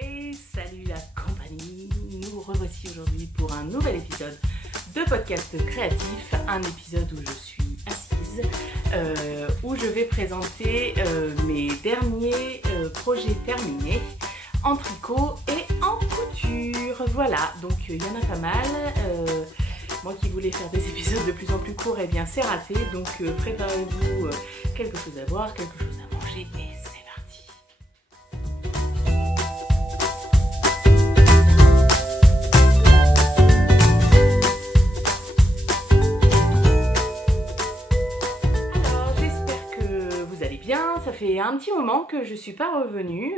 Et salut la compagnie, nous revoici aujourd'hui pour un nouvel épisode de podcast créatif, un épisode où je suis assise, où je vais présenter mes derniers projets terminés en tricot et en couture. Voilà, donc il y en a pas mal. Moi qui voulais faire des épisodes de plus en plus courts, eh bien c'est raté, donc préparez-vous quelque chose à boire, quelque chose à manger et c'est parti. Alors j'espère que vous allez bien, ça fait un petit moment que je suis pas revenue.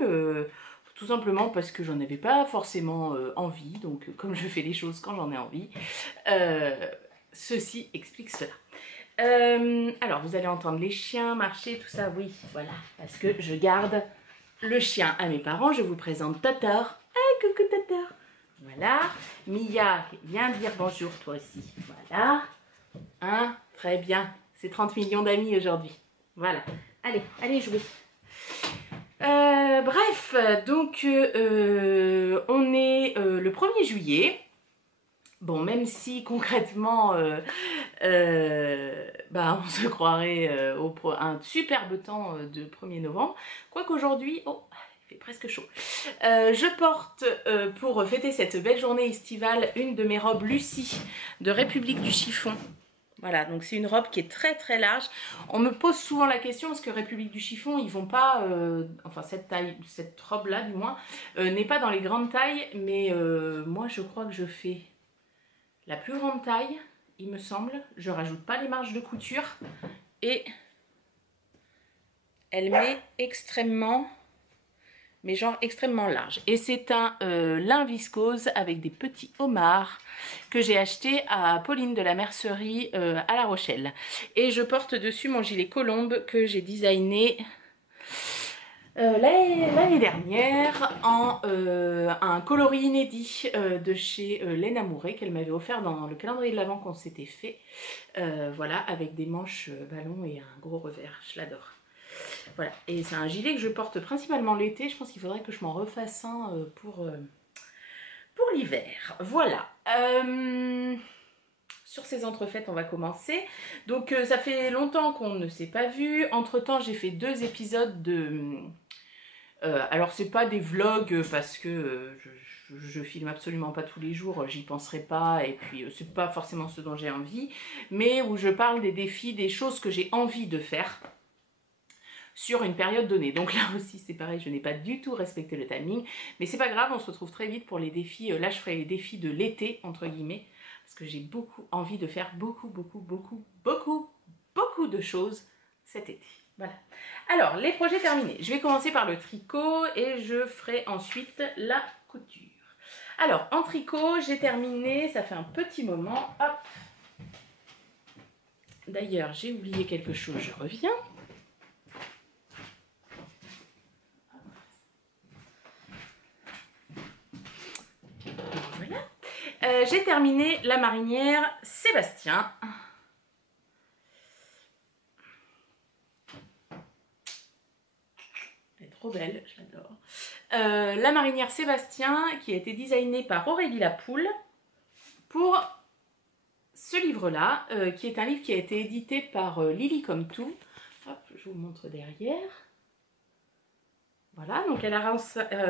Tout simplement parce que j'en avais pas forcément envie, donc comme je fais les choses quand j'en ai envie, ceci explique cela. Alors vous allez entendre les chiens marcher, tout ça, oui, voilà, parce que je garde le chien à mes parents. Je vous présente Tatar. Hey, coucou Tatar. Voilà, Mia, viens dire bonjour toi aussi. Voilà, hein, très bien, c'est 30 millions d'amis aujourd'hui. Voilà, allez jouer. Bref, donc on est le 1er juillet. Bon, même si concrètement, on se croirait au un superbe temps de 1er novembre. Quoique aujourd'hui, oh, il fait presque chaud. Je porte, pour fêter cette belle journée estivale, une de mes robes Lucie de République du Chiffon. Voilà, donc c'est une robe qui est très très large. On me pose souvent la question, parce que République du Chiffon, ils vont pas, enfin cette taille, cette robe-là du moins, n'est pas dans les grandes tailles, mais moi je crois que je fais la plus grande taille, il me semble. Je rajoute pas les marges de couture et elle met extrêmement, mais genre extrêmement large. Et c'est un lin viscose avec des petits homards que j'ai acheté à Pauline de la mercerie à La Rochelle. Et je porte dessus mon gilet colombe que j'ai designé l'année dernière en un coloris inédit de chez Laine Amouré qu'elle m'avait offert dans le calendrier de l'Avent qu'on s'était fait. Voilà, avec des manches ballon et un gros revers. Je l'adore. Voilà, et c'est un gilet que je porte principalement l'été. Je pense qu'il faudrait que je m'en refasse un pour l'hiver. Voilà. Sur ces entrefaites, on va commencer. Donc, ça fait longtemps qu'on ne s'est pas vu. Entre-temps, j'ai fait 2 épisodes de... alors, c'est pas des vlogs parce que je filme absolument pas tous les jours, j'y penserai pas, et puis c'est pas forcément ce dont j'ai envie, mais où je parle des défis, des choses que j'ai envie de faire sur une période donnée. Donc là aussi c'est pareil, je n'ai pas du tout respecté le timing, mais c'est pas grave, on se retrouve très vite pour les défis. Là je ferai les défis de l'été entre guillemets, parce que j'ai beaucoup envie de faire beaucoup de choses cet été. Voilà. Alors les projets terminés, je vais commencer par le tricot et je ferai ensuite la couture. Alors en tricot j'ai terminé, ça fait un petit moment, hop. D'ailleurs j'ai oublié quelque chose, je reviens. J'ai terminé la marinière Sébastien. Elle est trop belle, je l'adore. La marinière Sébastien qui a été designée par Aurélie Lapoule pour ce livre-là, qui est un livre qui a été édité par Lily Comme Tout. Hop, je vous montre derrière. Voilà, donc elle a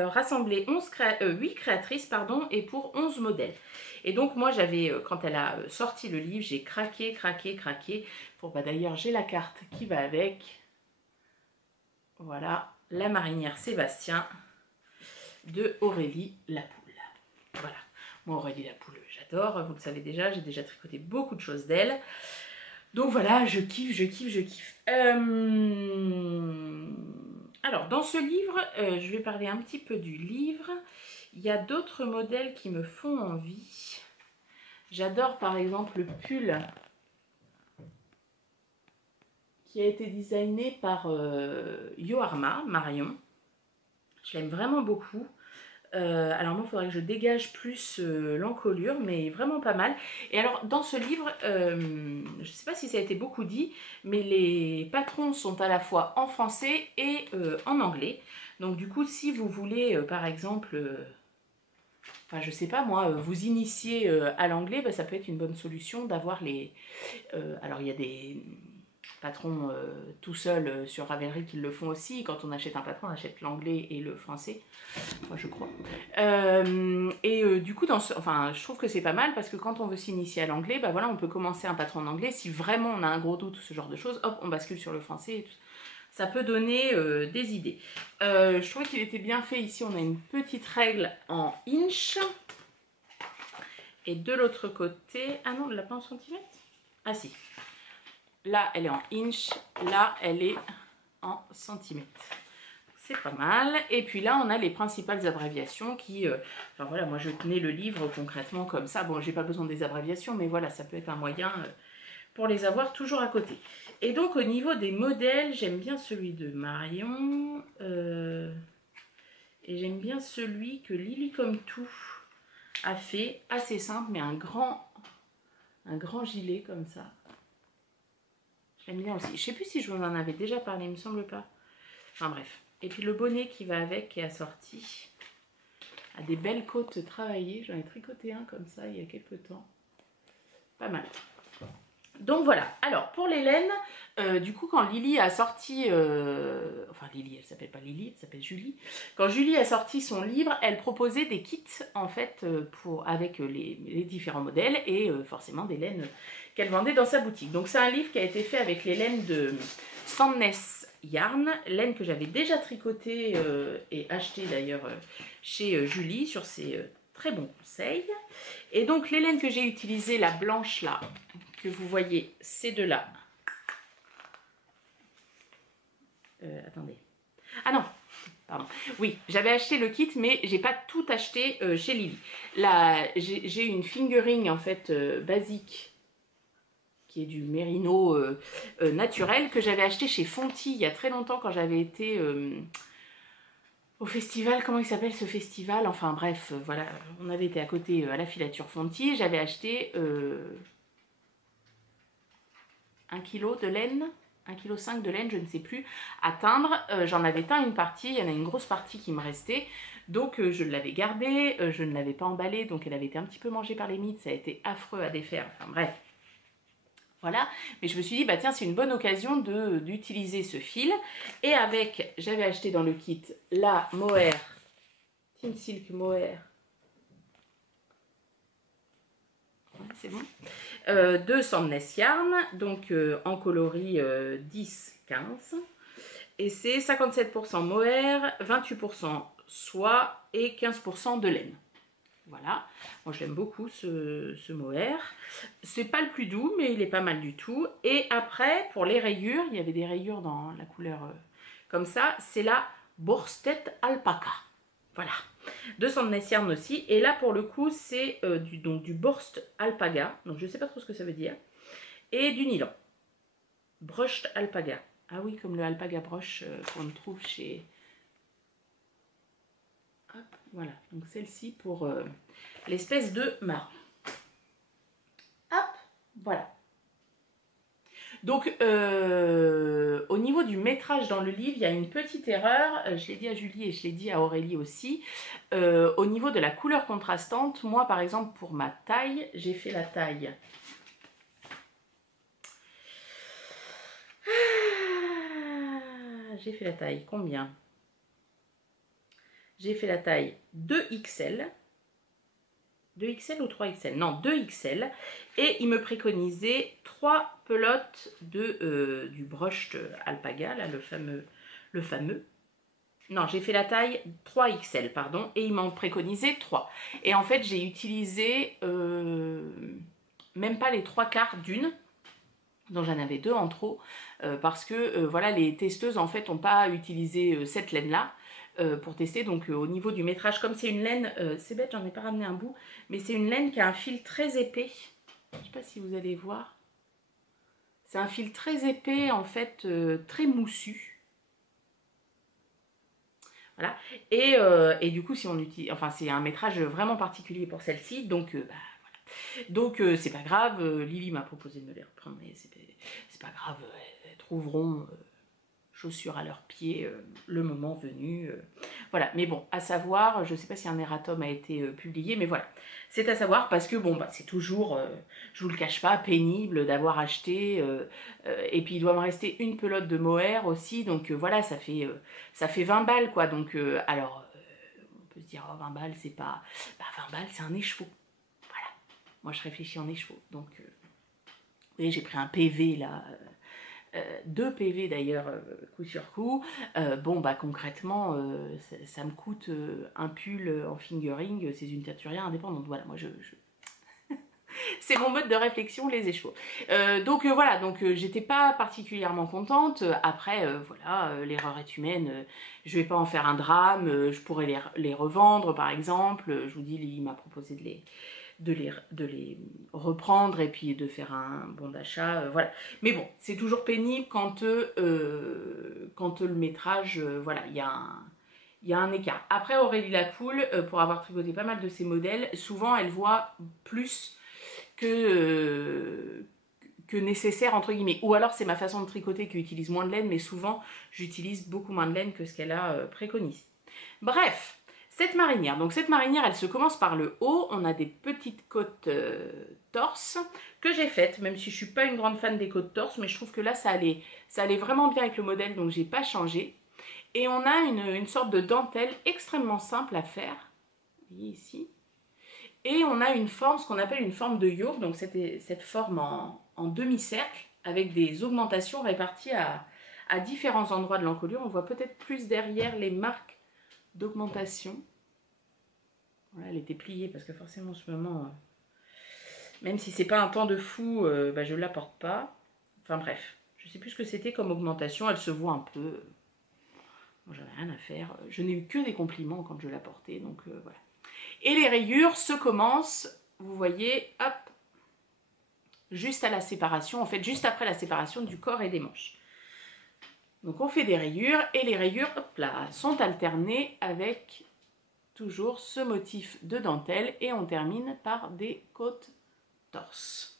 rassemblé 8 créatrices et pour 11 modèles. Et donc moi j'avais, quand elle a sorti le livre, j'ai craqué. Pour, d'ailleurs j'ai la carte qui va avec. Voilà, la marinière Sébastien de Aurélie Lapoule. Voilà, moi Aurélie Lapoule j'adore, vous le savez déjà, j'ai déjà tricoté beaucoup de choses d'elle. Donc voilà, je kiffe. Alors, dans ce livre, je vais parler un petit peu du livre. Il y a d'autres modèles qui me font envie. J'adore par exemple le pull qui a été designé par Yoharma, Marion. Je l'aime vraiment beaucoup. Alors moi il faudrait que je dégage plus l'encolure, mais vraiment pas mal. Et alors dans ce livre, je ne sais pas si ça a été beaucoup dit, mais les patrons sont à la fois en français et en anglais. Donc du coup, si vous voulez, par exemple, enfin je sais pas moi, vous initier à l'anglais, bah, ça peut être une bonne solution d'avoir les... alors il y a des patrons tout seuls sur Ravelry qui le font aussi. Quand on achète un patron, on achète l'anglais et le français, moi je crois. Du coup, enfin, je trouve que c'est pas mal parce que quand on veut s'initier à l'anglais, bah voilà, on peut commencer un patron en anglais. Si vraiment on a un gros doute ou ce genre de choses, hop, on bascule sur le français et tout. Ça peut donner des idées. Je trouvais qu'il était bien fait. Ici, on a une petite règle en inch. Et de l'autre côté... Ah non, elle l'a pas en centimètres? Ah si. Là, elle est en inch. Là, elle est en centimètres. C'est pas mal. Et puis là, on a les principales abréviations qui... enfin voilà, moi je tenais le livre concrètement comme ça. Bon, j'ai pas besoin des abréviations, mais voilà, ça peut être un moyen pour les avoir toujours à côté. Et donc au niveau des modèles, j'aime bien celui de Marion. Et j'aime bien celui que Lily Comme Tout a fait. Assez simple, mais un grand gilet comme ça. J'aime bien aussi. Je sais plus si je vous en avais déjà parlé, il me semble pas. Enfin bref. Et puis le bonnet qui va avec, qui est assorti, a des belles côtes travaillées. J'en ai tricoté un comme ça il y a quelques temps. Pas mal. Donc voilà. Alors pour les laines, du coup quand Lily a sorti... enfin Lily, elle s'appelle pas Lily, elle s'appelle Julie. Quand Julie a sorti son livre, elle proposait des kits en fait avec les différents modèles et forcément des laines qu'elle vendait dans sa boutique. Donc c'est un livre qui a été fait avec les laines de Sandnes Yarn, laine que j'avais déjà tricotée et achetée d'ailleurs chez Julie sur ses très bons conseils. Et donc les laines que j'ai utilisées, la blanche là, que vous voyez, ces deux-là. Attendez. Ah non, pardon. Oui, j'avais acheté le kit, mais j'ai pas tout acheté chez Lily. Là, j'ai une fingering en fait basique qui est du mérino naturel que j'avais acheté chez Fonty il y a très longtemps quand j'avais été au festival. Comment il s'appelle ce festival? Enfin bref, voilà, on avait été à côté à la filature Fonty. J'avais acheté 1 kg de laine, 1,5 kg de laine, je ne sais plus, à teindre. J'en avais teint une partie, il y en a une grosse partie qui me restait. Donc je l'avais gardée, je ne l'avais pas emballée, donc elle avait été un petit peu mangée par les mites, ça a été affreux à défaire, enfin bref. Voilà, mais je me suis dit, bah tiens, c'est une bonne occasion d'utiliser ce fil. Et avec, j'avais acheté dans le kit la Mohair, Team Silk Mohair. C'est bon. De Sandnes Yarn, donc en coloris 10-15. Et c'est 57% mohair, 28% soie et 15% de laine. Voilà, moi je l'aime beaucoup ce mohair. C'est pas le plus doux, mais il est pas mal du tout. Et après, pour les rayures, il y avait des rayures dans la couleur comme ça, c'est la Borstet Alpaca. Voilà, de Sandnes Yarn aussi. Et là, pour le coup, c'est du Borst Alpaga. Donc, je sais pas trop ce que ça veut dire. Et du nylon. Brushed Alpaga. Ah oui, comme le Alpaga Brush qu'on trouve chez... Hop, voilà, donc celle-ci pour l'espèce de marron. Hop, voilà. Donc, au niveau du métrage dans le livre, il y a une petite erreur. Je l'ai dit à Julie et je l'ai dit à Aurélie aussi. Au niveau de la couleur contrastante, moi, par exemple, pour ma taille, j'ai fait la taille... j'ai fait la taille combien? J'ai fait la taille 2XL. 2XL ou 3XL? Non, 2XL. Et il me préconisait 3 pelotes du Brushed Alpaga, là, le fameux. Non, j'ai fait la taille 3XL, pardon, et il m'en préconisait 3. Et en fait, j'ai utilisé même pas les 3/4 d'une, dont j'en avais 2 en trop, parce que voilà, les testeuses en fait n'ont pas utilisé cette laine-là. Pour tester, donc au niveau du métrage, comme c'est une laine, c'est bête, j'en ai pas ramené un bout, mais c'est une laine qui a un fil très épais. Je sais pas si vous allez voir. C'est un fil très épais, en fait, très moussu. Voilà. Et du coup, si on utilise, enfin, c'est un métrage vraiment particulier pour celle-ci, donc bah, voilà. Donc c'est pas grave. Lily m'a proposé de me les reprendre, mais c'est pas grave, elles trouveront. chaussures à leurs pieds le moment venu. Voilà, mais bon, à savoir, je ne sais pas si un erratum a été publié, mais voilà. C'est à savoir parce que bon, bah, c'est toujours, je vous le cache pas, pénible d'avoir acheté. Et puis il doit me rester une pelote de mohair aussi, donc voilà, ça fait 20 balles quoi. Donc alors, on peut se dire, oh, 20 balles, c'est pas... Bah, 20 balles, c'est un écheveau. Voilà, moi je réfléchis en écheveau. Donc, vous voyez, j'ai pris un PV là... 2 PV d'ailleurs, coup sur coup. Bon, bah concrètement, ça me coûte un pull en fingering, c'est une teinturière indépendante. Voilà, moi c'est mon mode de réflexion, les écheveaux. Donc voilà, donc j'étais pas particulièrement contente. Après, voilà, l'erreur est humaine. Je vais pas en faire un drame. Je pourrais les revendre, par exemple. Je vous dis, il m'a proposé de les reprendre et puis de faire un bon d'achat, voilà. Mais bon, c'est toujours pénible quand le métrage, voilà, il y a un écart. Après, Aurélie Lapoule, pour avoir tricoté pas mal de ses modèles, souvent elle voit plus que nécessaire entre guillemets, ou alors c'est ma façon de tricoter qui utilise moins de laine, mais souvent j'utilise beaucoup moins de laine que ce qu'elle a préconisé. Bref, cette marinière, donc cette marinière, elle se commence par le haut. On a des petites côtes torse que j'ai faites, même si je suis pas une grande fan des côtes torse, mais je trouve que là ça allait vraiment bien avec le modèle, donc j'ai pas changé. Et on a une sorte de dentelle extrêmement simple à faire, vous voyez ici. Et on a une forme, ce qu'on appelle une forme de yoke, donc cette forme en demi-cercle, avec des augmentations réparties à différents endroits de l'encolure. On voit peut-être plus derrière les marques d'augmentation. Voilà, elle était pliée parce que forcément en ce moment, même si c'est pas un temps de fou, bah, je ne la porte pas. Enfin bref, je sais plus ce que c'était comme augmentation, elle se voit un peu. Moi j'en ai rien à faire. Je n'ai eu que des compliments quand je la portais, donc voilà. Et les rayures se commencent, vous voyez, hop, juste à la séparation, en fait juste après la séparation du corps et des manches. Donc on fait des rayures et les rayures, hop là, sont alternées avec toujours ce motif de dentelle et on termine par des côtes torse.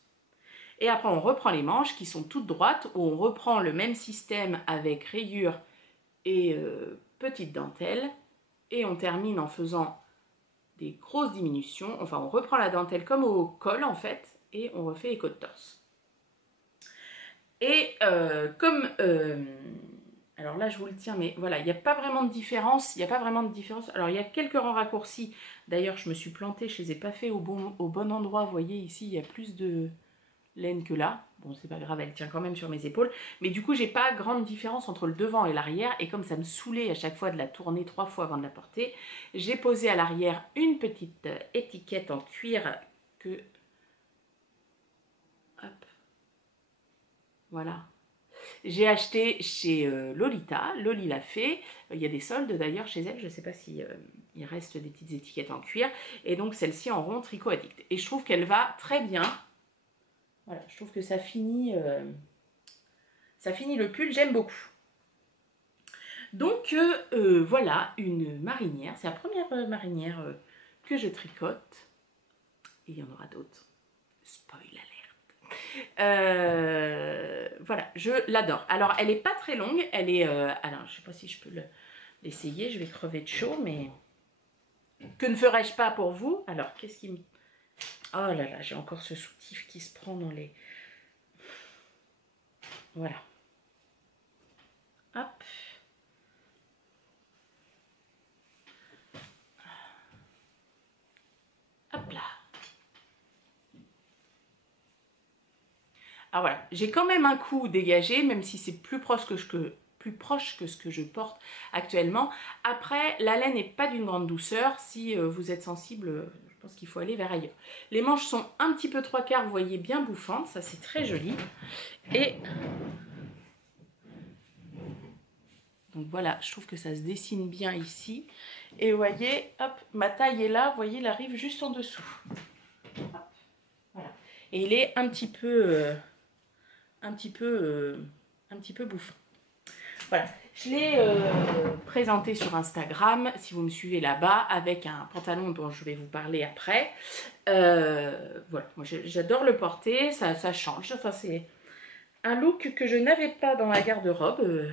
Et après on reprend les manches qui sont toutes droites, où on reprend le même système avec rayures et petite dentelle et on termine en faisant des grosses diminutions. Enfin on reprend la dentelle comme au col en fait et on refait les côtes torse. Et alors là je vous le tiens, mais voilà, il n'y a pas vraiment de différence, alors il y a quelques rangs raccourcis, d'ailleurs je me suis plantée, je ne les ai pas fait au bon endroit, vous voyez ici il y a plus de laine que là, bon c'est pas grave, elle tient quand même sur mes épaules, mais du coup j'ai pas grande différence entre le devant et l'arrière, et comme ça me saoulait à chaque fois de la tourner 3 fois avant de la porter, j'ai posé à l'arrière une petite étiquette en cuir que, hop, voilà, j'ai acheté chez Lolita, Loli l'a fait, il y a des soldes d'ailleurs chez elle, je ne sais pas si il reste des petites étiquettes en cuir, et donc celle-ci en rond Tricot Addict, et je trouve qu'elle va très bien. Voilà, je trouve que ça finit le pull, j'aime beaucoup. Donc voilà une marinière, c'est la première marinière que je tricote, et il y en aura d'autres, spoil alert. Voilà, je l'adore. Alors elle n'est pas très longue, elle est, alors je sais pas si je peux l'essayer, je vais crever de chaud, mais que ne ferais-je pas pour vous? Alors qu'est-ce qui me... Oh là là, j'ai encore ce soutif qui se prend dans les... Voilà. Hop. Hop là. Alors voilà, j'ai quand même un coup dégagé, même si c'est plus proche que ce que je porte actuellement. Après, la laine n'est pas d'une grande douceur. Si vous êtes sensible, je pense qu'il faut aller vers ailleurs. Les manches sont un petit peu 3/4, vous voyez, bien bouffantes. Ça, c'est très joli. Et donc voilà, je trouve que ça se dessine bien ici. Et vous voyez, hop, ma taille est là. Vous voyez, elle arrive juste en dessous. Hop, voilà. Et il est un petit peu bouffant. Voilà, je l'ai présenté sur Instagram, si vous me suivez là-bas, avec un pantalon dont je vais vous parler après. Voilà, moi j'adore le porter, ça change. Enfin, c'est un look que je n'avais pas dans la garde-robe.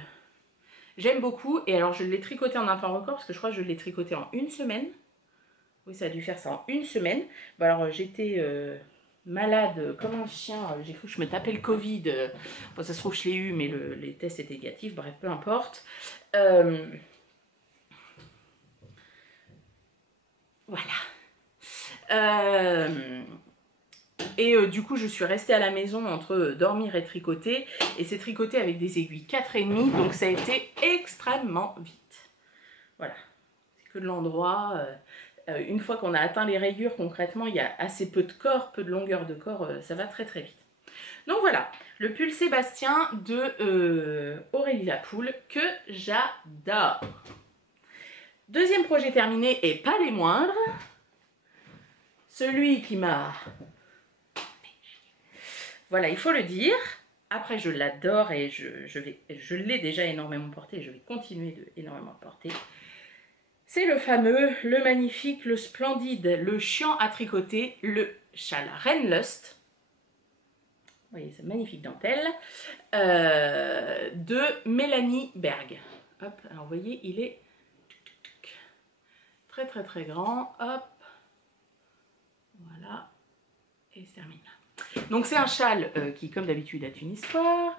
J'aime beaucoup. Et alors je l'ai tricoté en un temps record parce que je crois que je l'ai tricoté en une semaine. Oui, ça a dû faire ça en une semaine. Bon, alors j'étais malade comme un chien. J'ai cru que je me tapais le Covid. Bon, ça se trouve je l'ai eu, mais les tests étaient négatifs. Bref, peu importe. Voilà. Et du coup, je suis restée à la maison entre dormir et tricoter. Et c'est tricoté avec des aiguilles 4,5. Donc ça a été extrêmement vite. Voilà. C'est que de l'endroit. Une fois qu'on a atteint les rayures, concrètement, il y a assez peu de corps, peu de longueur de corps. Ça va très très vite. Donc voilà, le pull Sébastien de Aurélie Lapoule que j'adore. Deuxième projet terminé et pas les moindres. Celui qui m'a... Voilà, il faut le dire. Après, je l'adore et je l'ai déjà énormément porté et je vais continuer de énormément porter. C'est le fameux, le magnifique, le splendide, le chiant à tricoter, le châle Renlust. Vous voyez, cette magnifique dentelle de Mélanie Berg. Hop, alors vous voyez, il est très très très grand. Hop, voilà, et se termine là. Donc c'est un châle qui, comme d'habitude, a une histoire.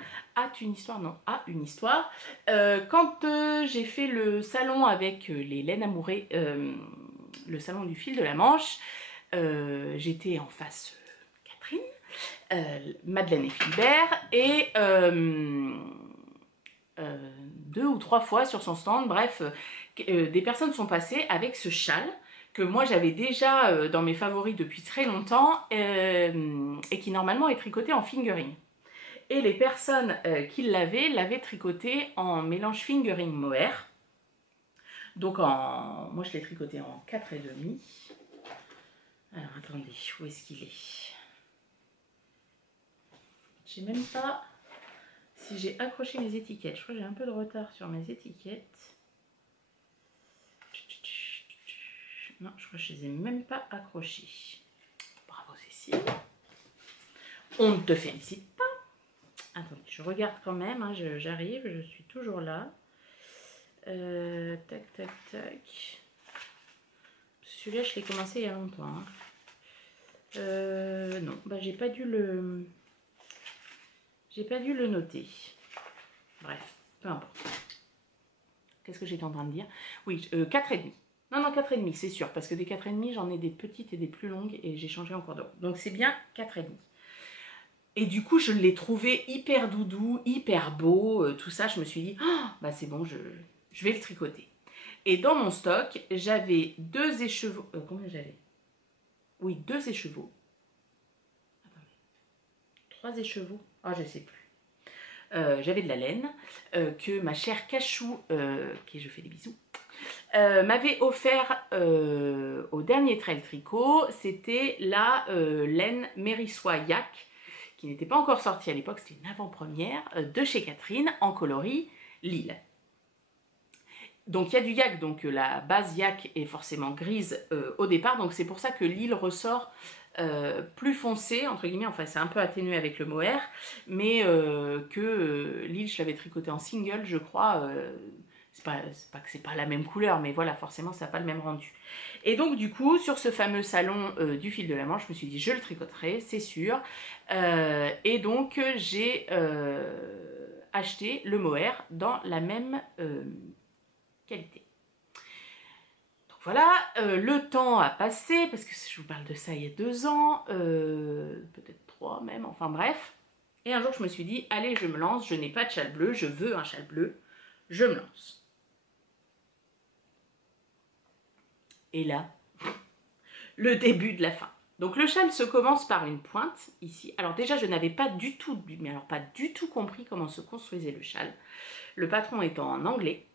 Quand j'ai fait le salon avec les laines amourées, le salon du fil de la Manche, j'étais en face Catherine, Madeleine et Philbert, et 2 ou 3 fois sur son stand, bref, des personnes sont passées avec ce châle que moi j'avais déjà dans mes favoris depuis très longtemps et qui normalement est tricoté en fingering. Et les personnes qui l'avaient tricoté en mélange fingering mohair. Donc moi je l'ai tricoté en 4,5. Alors attendez, où est-ce qu'il est? Je sais même pas si j'ai accroché mes étiquettes. Je crois que j'ai un peu de retard sur mes étiquettes. Non, je crois que je ne les ai même pas accrochées. Bravo Cécile. On ne te félicite pas. Attendez, je regarde quand même, hein, j'arrive, je suis toujours là. Tac, tac, tac. Celui-là, je l'ai commencé il y a longtemps. Hein. Non, bah j'ai pas dû le... J'ai pas dû le noter. Bref, peu importe. Qu'est-ce que j'étais en train de dire? Oui, 4,5. Non, 4,5, c'est sûr, parce que des 4,5, j'en ai des petites et des plus longues, et j'ai changé encore de... Donc c'est bien 4,5. Et du coup, je l'ai trouvé hyper doudou, hyper beau, tout ça. Je me suis dit, oh, bah c'est bon, je vais le tricoter. Et dans mon stock, j'avais 2 écheveaux. Combien j'avais? Oui, 2 écheveaux. Attendez. 3 écheveaux. Ah, je sais plus. J'avais de la laine que ma chère Cachou, qui je fais des bisous, m'avait offert au dernier trail tricot. C'était la laine Mérissois Yak, qui n'était pas encore sortie à l'époque, c'était une avant-première de chez Catherine en coloris Lille. Donc il y a du yak, donc la base yak est forcément grise au départ, donc c'est pour ça que Lille ressort plus foncé, entre guillemets, enfin c'est un peu atténué avec le mohair, mais que Lille je l'avais tricoté en single je crois, c'est pas que c'est pas la même couleur, mais voilà, forcément ça n'a pas le même rendu. Et donc du coup, sur ce fameux salon du fil de la Manche, je me suis dit je le tricoterai, c'est sûr, et donc j'ai acheté le mohair dans la même qualité. Donc voilà, le temps a passé, parce que je vous parle de ça il y a 2 ans, peut-être 3 même, enfin bref. Et un jour je me suis dit, allez je me lance, je n'ai pas de châle bleu, je veux un châle bleu, je me lance. Et là, le début de la fin. Donc le châle se commence par une pointe, ici. Alors déjà je n'avais pas du tout, mais alors pas du tout compris comment se construisait le châle. Le patron étant en anglais.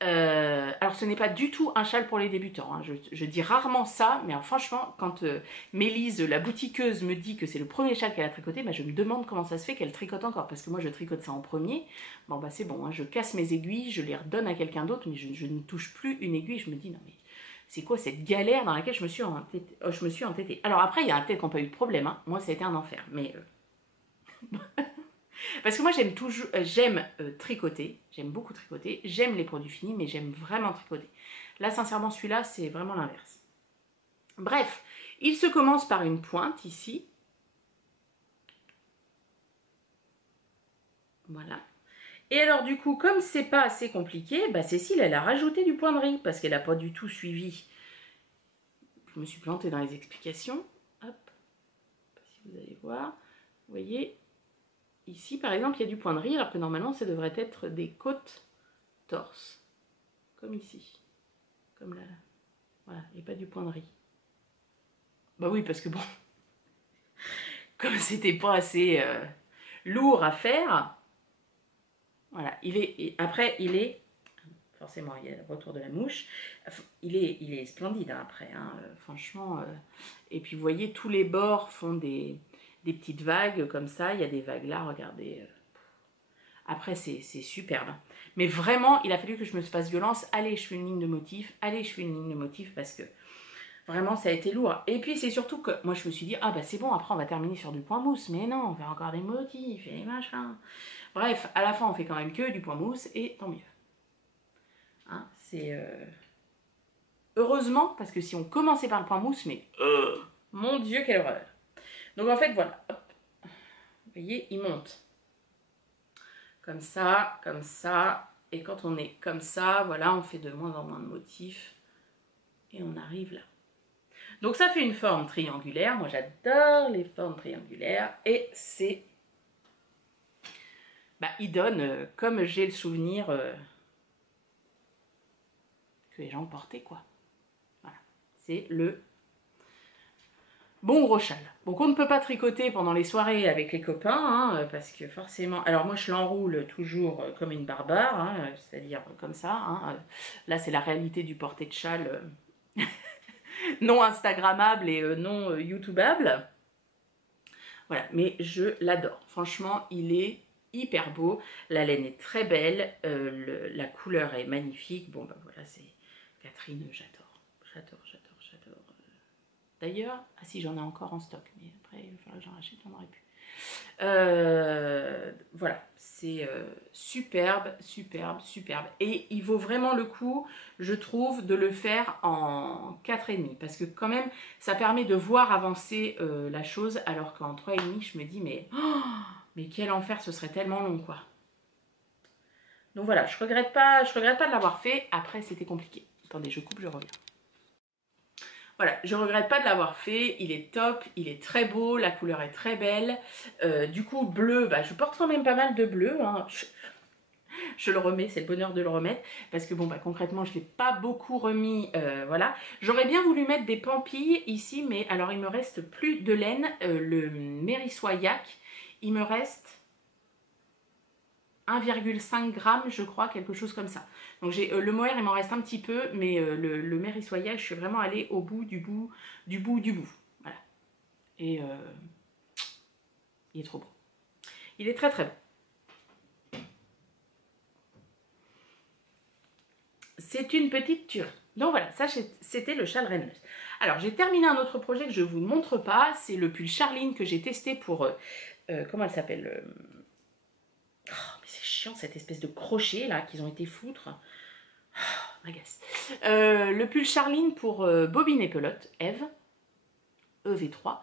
Alors ce n'est pas du tout un châle pour les débutants, hein. Je dis rarement ça, mais alors, franchement quand Mélise, la boutiqueuse, me dit que c'est le premier châle qu'elle a tricoté, bah, je me demande comment ça se fait qu'elle tricote encore, parce que moi je tricote ça en premier, bon bah c'est bon, hein, je casse mes aiguilles, je les redonne à quelqu'un d'autre, mais je ne touche plus une aiguille, je me dis non mais c'est quoi cette galère dans laquelle je me suis entêtée. Alors après il y a peut-être qui n'ont pas eu de problème, hein. Moi ça a été un enfer, mais... Parce que moi j'aime toujours, j'aime tricoter, j'aime beaucoup tricoter, j'aime les produits finis, mais j'aime vraiment tricoter. Là sincèrement celui-là c'est vraiment l'inverse. Bref, il se commence par une pointe ici. Voilà. Et alors du coup, comme c'est pas assez compliqué, bah, Cécile elle a rajouté du point de riz parce qu'elle n'a pas du tout suivi. Je me suis plantée dans les explications. Hop, si vous allez voir, vous voyez, ici par exemple il y a du point de riz alors que normalement ça devrait être des côtes torse, comme ici, comme là, voilà, et pas du point de riz. Bah oui parce que bon, comme c'était pas assez lourd à faire, voilà, après il est forcément, il y a le retour de la mouche. Il est splendide hein, après, hein, franchement. Et puis, vous voyez, tous les bords font des petites vagues comme ça. Il y a des vagues là, regardez. Après, c'est superbe. Mais vraiment, il a fallu que je me fasse violence. Allez, je fais une ligne de motif. Allez, je fais une ligne de motif parce que vraiment, ça a été lourd. Et puis, c'est surtout que moi, je me suis dit, ah bah c'est bon, après, on va terminer sur du point mousse. Mais non, on fait encore des motifs et des machins. Bref, à la fin, on fait quand même que du point mousse et tant mieux. Hein, c'est heureusement, parce que si on commençait par le point mousse, mais mon Dieu, quelle horreur. Donc en fait, voilà. Hop. Vous voyez, il monte. Comme ça, comme ça. Et quand on est comme ça, voilà, on fait de moins en moins de motifs. Et on arrive là. Donc ça fait une forme triangulaire. Moi, j'adore les formes triangulaires. Et c'est... Bah, il donne, comme j'ai le souvenir que les gens portaient, quoi. Voilà. C'est le bon gros châle. Donc on ne peut pas tricoter pendant les soirées avec les copains, hein, parce que forcément... Alors moi je l'enroule toujours comme une barbare, hein, c'est-à-dire comme ça. Hein. Là c'est la réalité du porté de châle non instagrammable et non youtubable. Voilà, mais je l'adore. Franchement, il est hyper beau. La laine est très belle, la couleur est magnifique. Bon, bah voilà, c'est Catherine, j'adore. J'adore, j'adore, j'adore. D'ailleurs, ah si, j'en ai encore en stock, mais après, il va falloir que j'en rachète, j'en aurai plus. Voilà, c'est superbe, superbe, superbe. Et il vaut vraiment le coup, je trouve, de le faire en 4,5. Parce que quand même, ça permet de voir avancer la chose, alors qu'en 3,5, je me dis, mais quel enfer, ce serait tellement long, quoi. Donc voilà, je regrette pas de l'avoir fait. Après, c'était compliqué. Attendez, je coupe, je reviens. Voilà, je regrette pas de l'avoir fait, il est top, il est très beau, la couleur est très belle. Du coup, bleu, bah, je porte quand même pas mal de bleu. Hein. Je le remets, c'est le bonheur de le remettre. Parce que bon, bah, concrètement, je ne l'ai pas beaucoup remis. Voilà. J'aurais bien voulu mettre des pampilles ici, mais alors il me reste plus de laine. Le Mérissois Yak, il me reste 1,5 g, je crois, quelque chose comme ça. Donc j'ai le mohair, il m'en reste un petit peu, mais le Mérissois Yak, je suis vraiment allée au bout du bout du bout du bout. Voilà. Et il est trop beau. Il est très très beau. C'est une petite tuerie. Donc voilà, ça c'était le châle Renneuse. Alors j'ai terminé un autre projet que je ne vous montre pas, c'est le pull Charline que j'ai testé pour, comment elle s'appelle oh, mais c'est chiant cette espèce de crochet là qu'ils ont été foutre. Oh, m'agace. Le pull Charline pour Bobine et Pelote, Eve, EV3.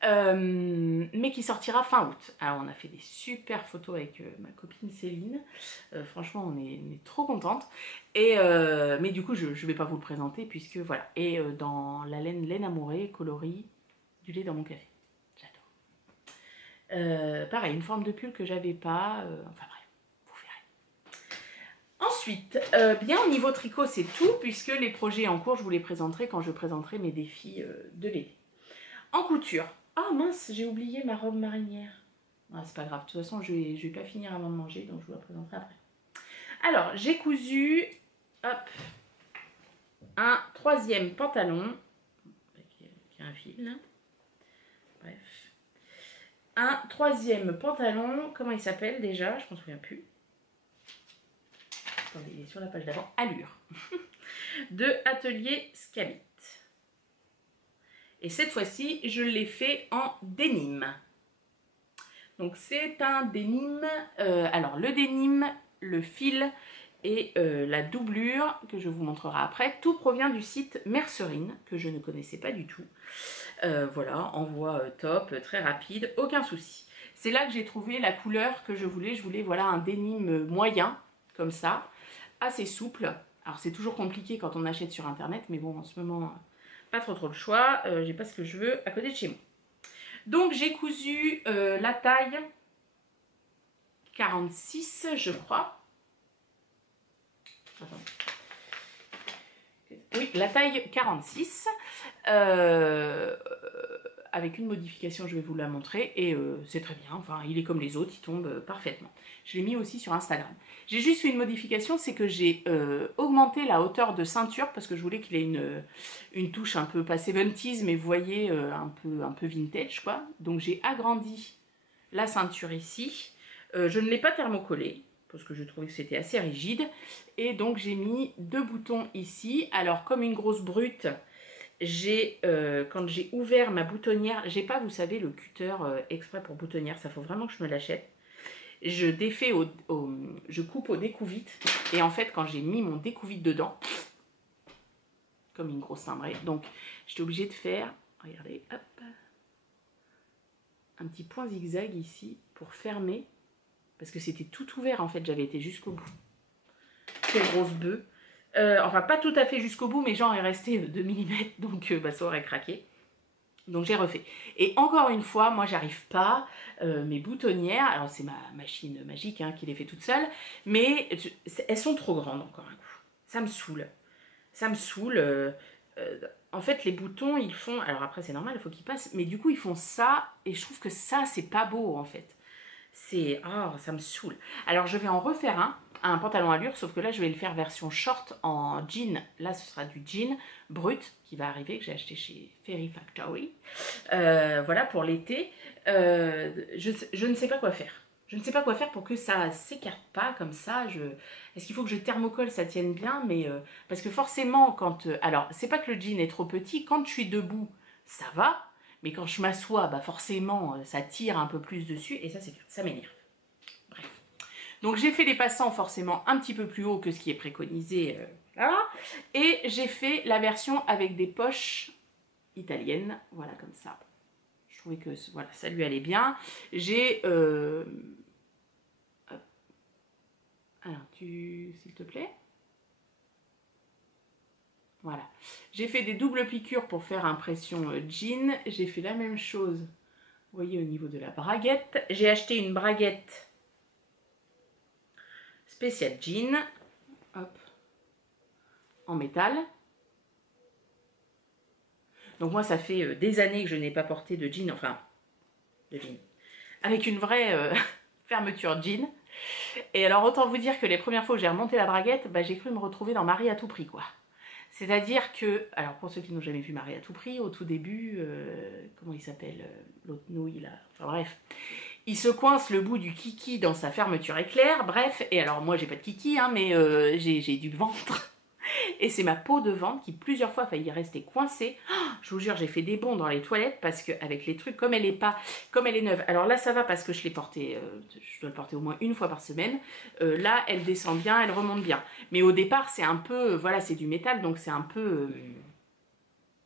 Mais qui sortira fin août. Alors on a fait des super photos avec ma copine Céline, franchement on est trop contente, et mais du coup je vais pas vous le présenter puisque voilà, et dans la laine amourée coloris du lait dans mon café, j'adore. Pareil, une forme de pull que j'avais pas, enfin bref, vous verrez. Ensuite, bien au niveau tricot c'est tout, puisque les projets en cours je vous les présenterai quand je présenterai mes défis de l'été. En couture, ah mince, j'ai oublié ma robe marinière. Ah, c'est pas grave, de toute façon, je vais pas finir avant de manger, donc je vous la présenterai après. Alors, j'ai cousu, hop, un troisième pantalon, qui a un fil, là. Bref. Un troisième pantalon, comment il s'appelle déjà? Je m'en souviens plus. Attendez, il est sur la page d'avant. Allure. De Atelier Scalite. Et cette fois-ci, je l'ai fait en denim. Donc c'est un denim, alors le denim, le fil et la doublure que je vous montrerai après, tout provient du site Mercerine que je ne connaissais pas du tout. Voilà, envoi top, très rapide, aucun souci. C'est là que j'ai trouvé la couleur que je voulais. Je voulais voilà un denim moyen, comme ça, assez souple. Alors c'est toujours compliqué quand on achète sur internet, mais bon en ce moment, pas trop le choix. J'ai pas ce que je veux à côté de chez moi. Donc j'ai cousu la taille 46, je crois. Attends. Oui, la taille 46. Avec une modification, je vais vous la montrer. Et c'est très bien. Enfin, il est comme les autres, il tombe parfaitement. Je l'ai mis aussi sur Instagram. J'ai juste fait une modification, c'est que j'ai augmenté la hauteur de ceinture parce que je voulais qu'il ait une touche un peu pas 70s, mais vous voyez, un peu vintage, quoi. Donc j'ai agrandi la ceinture ici. Je ne l'ai pas thermocollée parce que je trouvais que c'était assez rigide. Et donc j'ai mis 2 boutons ici. Alors comme une grosse brute, quand j'ai ouvert ma boutonnière, j'ai pas, vous savez, le cutter exprès pour boutonnière, ça faut vraiment que je me l'achète. Je défais, je coupe au découvite. Et en fait, quand j'ai mis mon découvite dedans, comme une grosse cimbrée, donc j'étais obligée de faire, regardez, hop, un petit point zigzag ici pour fermer. Parce que c'était tout ouvert en fait, j'avais été jusqu'au bout. Quelle grosse bœuf. Enfin, pas tout à fait jusqu'au bout, mais genre il restait 2 mm, donc ça aurait craqué. Donc j'ai refait. Et encore une fois, moi j'arrive pas, mes boutonnières, alors c'est ma machine magique qui les fait toute seule, mais elles sont trop grandes encore un coup. Ça me saoule. Ça me saoule. En fait, les boutons, ils font... Alors après, c'est normal, il faut qu'ils passent, mais du coup, ils font ça, et je trouve que ça, c'est pas beau en fait. C'est... Oh, ça me saoule. Alors je vais en refaire un pantalon à allure, sauf que là je vais le faire version short en jean. Là ce sera du jean brut qui va arriver, que j'ai acheté chez Fairy Factory. Voilà pour l'été. Je ne sais pas quoi faire. Je ne sais pas quoi faire pour que ça s'écarte pas comme ça. Est-ce qu'il faut que je thermocolle, ça tienne bien, mais parce que forcément quand... alors c'est pas que le jean est trop petit, quand je suis debout ça va. Mais quand je m'assois, bah forcément, ça tire un peu plus dessus et ça m'énerve. Bref. Donc j'ai fait les passants forcément un petit peu plus haut que ce qui est préconisé là. Et j'ai fait la version avec des poches italiennes, voilà comme ça. Je trouvais que voilà, ça lui allait bien. J'ai... alors, s'il te plaît. Voilà. J'ai fait des doubles piqûres pour faire impression jean. J'ai fait la même chose, vous voyez, au niveau de la braguette. J'ai acheté une braguette spéciale jean. Hop. En métal. Donc moi, ça fait des années que je n'ai pas porté de jean. Enfin, de jean. Avec une vraie fermeture jean. Et alors, autant vous dire que les premières fois où j'ai remonté la braguette, bah, j'ai cru me retrouver dans Marie à tout prix, quoi. C'est-à-dire que, alors pour ceux qui n'ont jamais vu Marie à tout prix, au tout début, comment il s'appelle, l'autre nouille là, enfin bref, il se coince le bout du kiki dans sa fermeture éclair, bref, et alors moi j'ai pas de kiki, mais j'ai du ventre, et c'est ma peau de ventre qui plusieurs fois a failli rester coincée. Oh, je vous jure, j'ai fait des bonds dans les toilettes parce qu'avec les trucs, comme elle est neuve, alors là ça va parce que je l'ai portée, je dois le porter au moins une fois par semaine, là elle descend bien, elle remonte bien, mais au départ c'est un peu, voilà, c'est du métal, donc c'est un peu...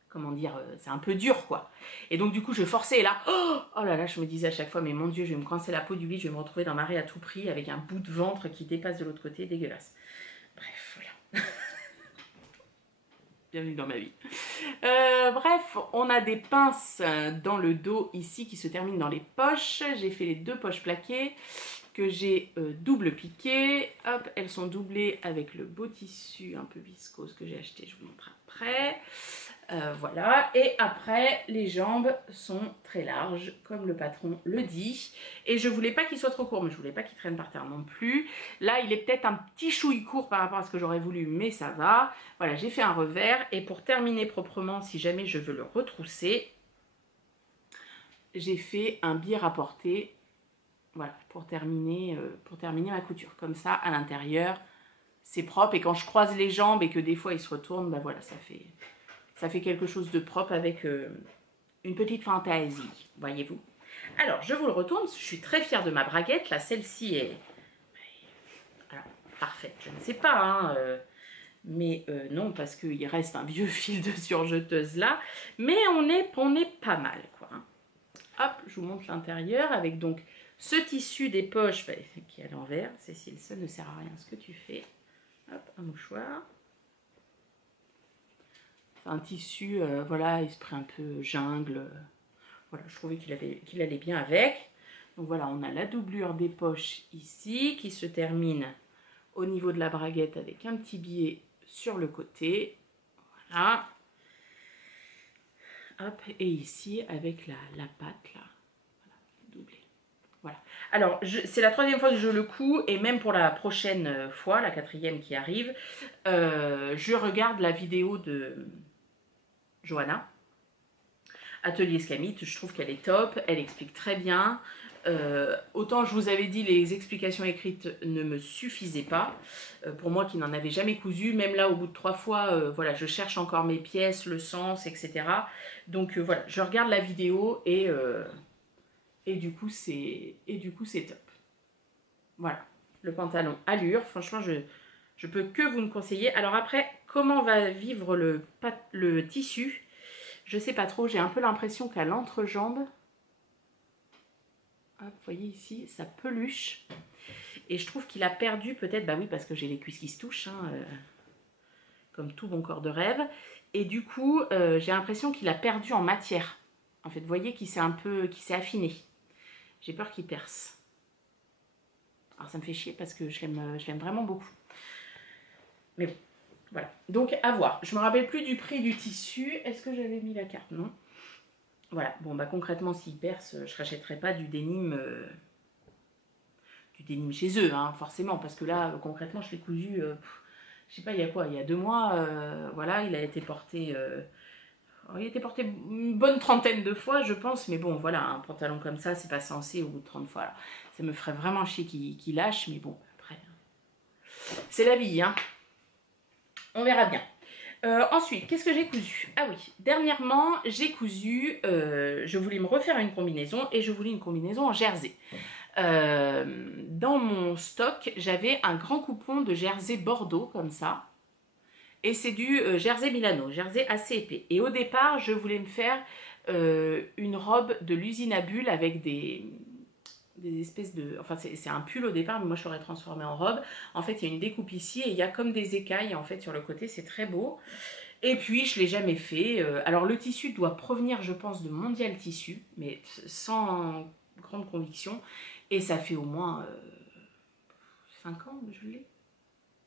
comment dire, c'est un peu dur quoi. Et donc du coup je forçais et là, oh là là, je me disais à chaque fois, mais mon Dieu, je vais me coincer la peau du bide, je vais me retrouver dans Marie à tout prix avec un bout de ventre qui dépasse de l'autre côté, dégueulasse. Bref, voilà. Bienvenue dans ma vie. Bref, on a des pinces dans le dos ici qui se terminent dans les poches. J'ai fait les 2 poches plaquées que j'ai double piquées. Hop, elles sont doublées avec le beau tissu un peu viscose que j'ai acheté, je vous montre après. Voilà, et après les jambes sont très larges comme le patron le dit, et je voulais pas qu'il soit trop court, mais je voulais pas qu'il traîne par terre non plus. Là il est peut-être un petit chouille court par rapport à ce que j'aurais voulu, mais ça va. Voilà, j'ai fait un revers, et pour terminer proprement, si jamais je veux le retrousser, j'ai fait un biais rapporté, voilà, pour terminer ma couture. Comme ça, à l'intérieur, c'est propre, et quand je croise les jambes et que des fois ils se retournent, bah voilà, ça fait quelque chose de propre avec une petite fantaisie, voyez-vous. Alors, je vous le retourne, je suis très fière de ma braguette. Là, celle-ci est... Alors, parfaite, je ne sais pas, hein, mais non, parce qu'il reste un vieux fil de surjeteuse là. Mais on est pas mal, quoi. Hein. Hop, je vous montre l'intérieur avec donc ce tissu des poches bah, qui est à l'envers. Cécile, ça ne sert à rien ce que tu fais. Hop, un mouchoir. C'est un tissu, voilà, esprit un peu jungle. Voilà, je trouvais qu'il allait bien avec. Donc voilà, on a la doublure des poches ici qui se termine au niveau de la braguette avec un petit billet sur le côté. Voilà. Hop, et ici avec la patte là. Voilà, doublée. Voilà. Alors, c'est la 3e fois que je le couds et même pour la prochaine fois, la 4e qui arrive, je regarde la vidéo de Johanna. Atelier Scamite, je trouve qu'elle est top, elle explique très bien. Autant je vous avais dit, les explications écrites ne me suffisaient pas. Pour moi qui n'en avais jamais cousu, même là au bout de 3 fois, voilà, je cherche encore mes pièces, le sens, etc. Donc voilà, je regarde la vidéo et du coup c'est top. Voilà, le pantalon allure, franchement je peux que vous me conseiller. Alors après, comment va vivre le tissu? Je sais pas trop, j'ai un peu l'impression qu'à l'entrejambe, vous voyez ici, ça peluche. Et je trouve qu'il a perdu peut-être, bah oui, parce que j'ai les cuisses qui se touchent, hein, comme tout bon corps de rêve. Et du coup, j'ai l'impression qu'il a perdu en matière. En fait, vous voyez qu'il s'est affiné. J'ai peur qu'il perce. Alors ça me fait chier parce que je l'aime vraiment beaucoup. Mais bon. Voilà, donc à voir. Je me rappelle plus du prix du tissu. Est-ce que j'avais mis la carte? Non. Voilà, bon bah concrètement s'il perce, je rachèterai pas du denim chez eux, hein, forcément, parce que là concrètement je l'ai cousu, je sais pas il y a quoi, il y a 2 mois, voilà, il a été porté une bonne 30aine de fois je pense, mais bon voilà, un pantalon comme ça c'est pas censé au bout de 30 fois, là. Ça me ferait vraiment chier qu'il lâche, mais bon après, c'est la vie, hein. On verra bien. Ensuite, qu'est-ce que j'ai cousu? Ah oui, dernièrement, j'ai cousu, je voulais me refaire une combinaison et je voulais une combinaison en jersey. Dans mon stock, j'avais un grand coupon de jersey Bordeaux, comme ça. Et c'est du jersey Milano, jersey assez épais. Et au départ, je voulais me faire une robe de l'usine à bulles avec des espèces de... Enfin, c'est un pull au départ, mais moi je l'aurais transformé en robe. En fait, il y a une découpe ici et il y a comme des écailles en fait sur le côté, c'est très beau. Et puis, je ne l'ai jamais fait. Alors, le tissu doit provenir, je pense, de Mondial Tissu, mais sans grande conviction. Et ça fait au moins 5 ans que je l'ai.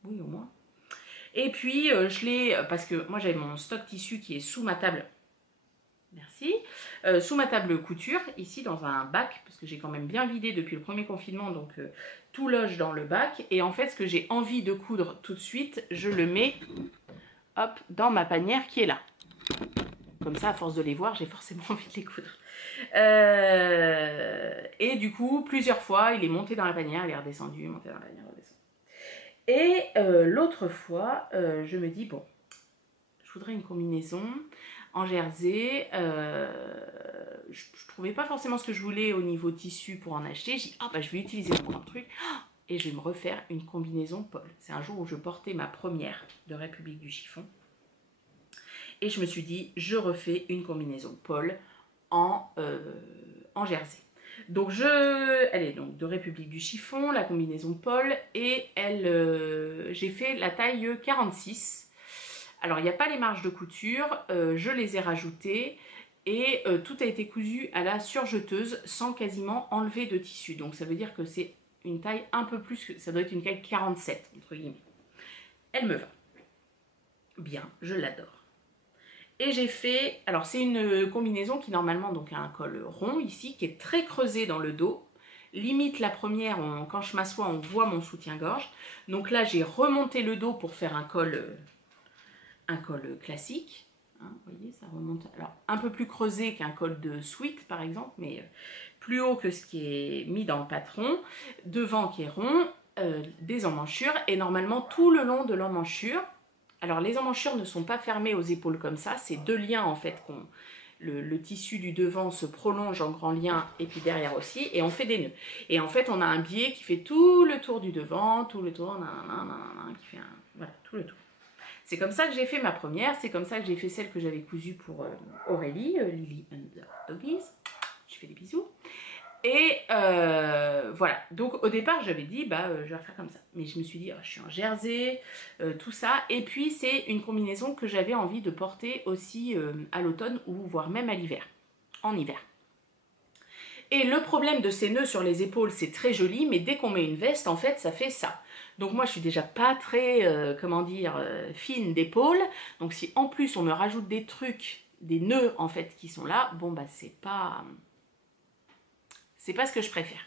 Oui, au moins. Et puis, je l'ai... Parce que moi, j'avais mon stock tissu qui est sous ma table. Merci. Sous ma table couture, ici dans un bac, parce que j'ai quand même bien vidé depuis le premier confinement, donc tout loge dans le bac. Et en fait, ce que j'ai envie de coudre tout de suite, je le mets, hop, dans ma panière qui est là. Comme ça, à force de les voir, j'ai forcément envie de les coudre. Et du coup, plusieurs fois, il est monté dans la panière, il est redescendu, monté dans la panière, redescendu. Et l'autre fois, je me dis, bon, je voudrais une combinaison en jersey. Je trouvais pas forcément ce que je voulais au niveau tissu pour en acheter. J'ai dit, ah bah je vais utiliser mon truc et je vais me refaire une combinaison Paul. C'est un jour où je portais ma première de République du chiffon. Et je me suis dit, je refais une combinaison Paul en jersey. Donc elle est donc de République du chiffon, la combinaison Paul, et j'ai fait la taille 46. Alors il n'y a pas les marges de couture, je les ai rajoutées et tout a été cousu à la surjeteuse sans quasiment enlever de tissu. Donc ça veut dire que c'est une taille un peu plus, que ça doit être une taille 47 entre guillemets. Elle me va. Bien, je l'adore. Et j'ai fait, alors c'est une combinaison qui normalement donc a un col rond ici, qui est très creusé dans le dos. Limite la première, quand je m'assois, on voit mon soutien-gorge. Donc là j'ai remonté le dos pour faire un col classique. Hein, vous voyez, ça remonte. Alors un peu plus creusé qu'un col de sweat par exemple, mais plus haut que ce qui est mis dans le patron. Devant qui est rond, des emmanchures et normalement tout le long de l'emmanchure. Alors les emmanchures ne sont pas fermées aux épaules comme ça, c'est 2 liens en fait le tissu du devant se prolonge en grand lien et puis derrière aussi, et on fait des nœuds. Et en fait, on a un biais qui fait tout le tour du devant, tout le tour, qui fait voilà, tout le tour. C'est comme ça que j'ai fait ma première, c'est comme ça que j'ai fait celle que j'avais cousue pour Aurélie, Lily and the Doggies. Je fais des bisous. Et voilà, donc au départ j'avais dit je vais refaire comme ça, mais je me suis dit je suis en jersey, tout ça, et puis c'est une combinaison que j'avais envie de porter aussi à l'automne ou voire même à l'hiver, en hiver. Et le problème de ces nœuds sur les épaules, c'est très joli, mais dès qu'on met une veste, en fait, ça fait ça. Donc moi, je suis déjà pas très, fine d'épaule. Donc si en plus on me rajoute des trucs, des nœuds en fait qui sont là, bon bah c'est pas ce que je préfère.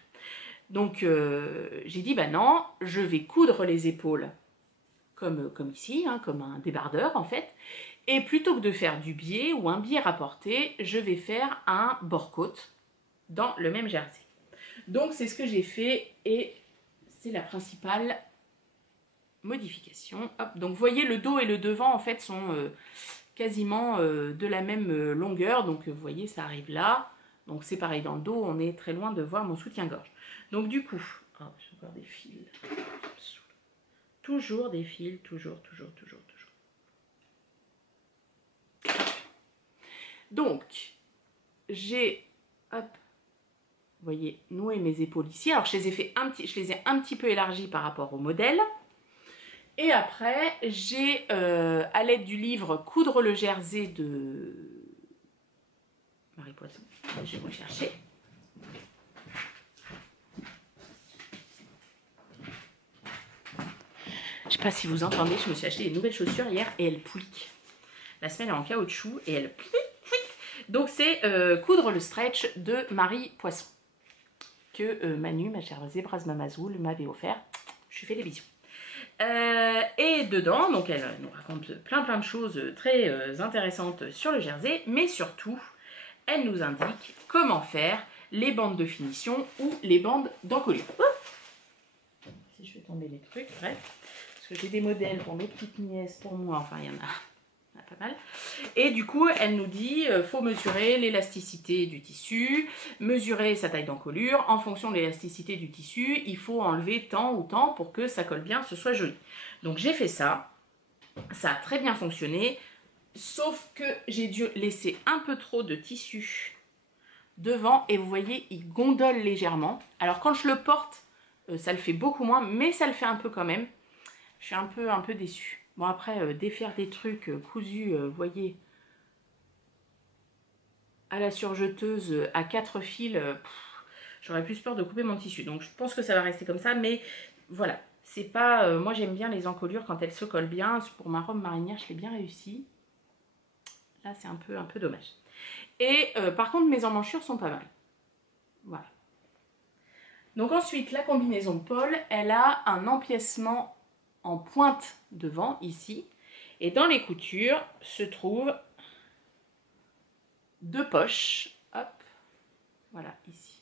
Donc j'ai dit non, je vais coudre les épaules comme ici, comme un débardeur en fait. Et plutôt que de faire du biais ou un biais rapporté, je vais faire un bord-côte dans le même jersey. Donc c'est ce que j'ai fait et c'est la principale modification. Hop. Donc vous voyez, le dos et le devant en fait sont quasiment de la même longueur. Donc vous voyez, ça arrive là. Donc c'est pareil, dans le dos, on est très loin de voir mon soutien-gorge. Donc du coup, j'ai encore des fils. Toujours des fils, toujours. Donc, j'ai, hop, vous voyez, noué mes épaules ici. Alors je les ai un petit peu élargies par rapport au modèle. Et après, j'ai, à l'aide du livre Coudre le jersey de Marie Poisson, je vais rechercher. Je ne sais pas si vous entendez, je me suis acheté des nouvelles chaussures hier et elles pliquent. La semelle est en caoutchouc et elles pliquent. Donc c'est Coudre le stretch de Marie Poisson que Manu, ma chère Zébras Mamazoul, m'avait offert. Je lui fais des bisous. Et dedans, donc elle nous raconte plein de choses très intéressantes sur le jersey, mais surtout, elle nous indique comment faire les bandes de finition ou les bandes d'encolure. Si je fais tomber les trucs, bref, parce que j'ai des modèles pour mes petites nièces, pour moi, enfin il y en a pas mal. Et du coup, elle nous dit faut mesurer l'élasticité du tissu, mesurer sa taille d'encolure. En fonction de l'élasticité du tissu, il faut enlever tant ou tant pour que ça colle bien, ce soit joli. Donc j'ai fait ça. Ça a très bien fonctionné. Sauf que j'ai dû laisser un peu trop de tissu devant. Et vous voyez, il gondole légèrement. Alors quand je le porte, ça le fait beaucoup moins. Mais ça le fait un peu quand même. Je suis un peu déçue. Bon après, défaire des trucs cousus, vous voyez, à la surjeteuse à 4 fils, j'aurais plus peur de couper mon tissu. Donc je pense que ça va rester comme ça, mais voilà. C'est pas, moi j'aime bien les encolures quand elles se collent bien. Pour ma robe marinière, je l'ai bien réussi. Là c'est un peu dommage. Et par contre mes emmanchures sont pas mal. Voilà. Donc ensuite la combinaison de Paul, elle a un empiècement en pointe devant ici. Et dans les coutures se trouvent 2 poches, hop, voilà, ici.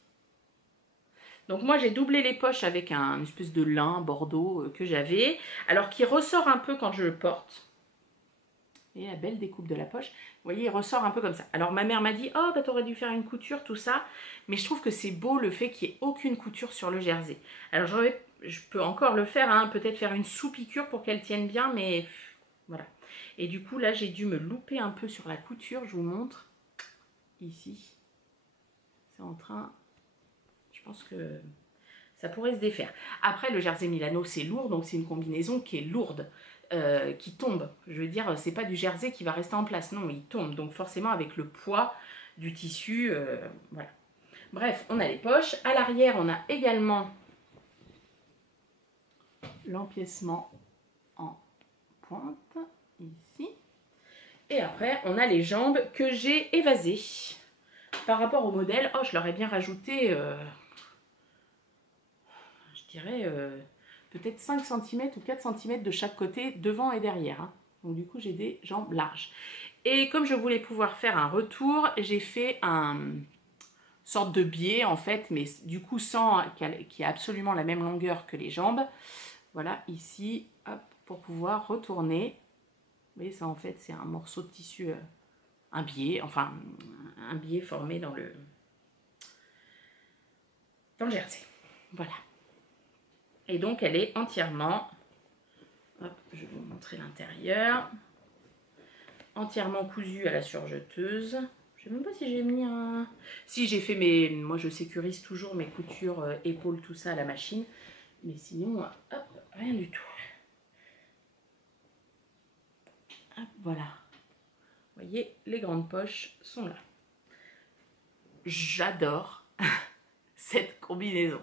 Donc moi j'ai doublé les poches avec une espèce de lin bordeaux que j'avais, alors qui ressort un peu quand je le porte. Et la belle découpe de la poche, vous voyez, il ressort un peu comme ça. Alors ma mère m'a dit, oh bah t'aurais dû faire une couture, tout ça, mais je trouve que c'est beau le fait qu'il n'y ait aucune couture sur le jersey. Alors je peux encore le faire, hein, peut-être faire une sous-piqûre pour qu'elle tienne bien, mais voilà. Et du coup là j'ai dû me louper un peu sur la couture, je vous montre. Ici, c'est en train, je pense que ça pourrait se défaire. Après, le jersey Milano, c'est lourd, donc c'est une combinaison qui est lourde, qui tombe. Je veux dire, c'est pas du jersey qui va rester en place, non, il tombe. Donc forcément, avec le poids du tissu, voilà. Bref, on a les poches. À l'arrière, on a également l'empiècement en pointe, ici. Et après, on a les jambes que j'ai évasées. Par rapport au modèle, oh, je leur ai bien rajouté, je dirais, peut-être 5 cm ou 4 cm de chaque côté, devant et derrière. Hein. Donc du coup, j'ai des jambes larges. Et comme je voulais pouvoir faire un retour, j'ai fait une sorte de biais, en fait, mais du coup, sans qui a absolument la même longueur que les jambes. Voilà, ici, hop, pour pouvoir retourner. Vous voyez, ça, en fait, c'est un morceau de tissu un biais, enfin un biais formé dans le jersey. Voilà. Et donc elle est entièrement, hop, je vais vous montrer l'intérieur, entièrement cousue à la surjeteuse. Je sais même pas si j'ai mis un... Si, j'ai fait mes... Moi je sécurise toujours mes coutures épaules, tout ça à la machine. Mais sinon, hop, rien du tout. Hop, voilà. Vous voyez, les grandes poches sont là. J'adore cette combinaison.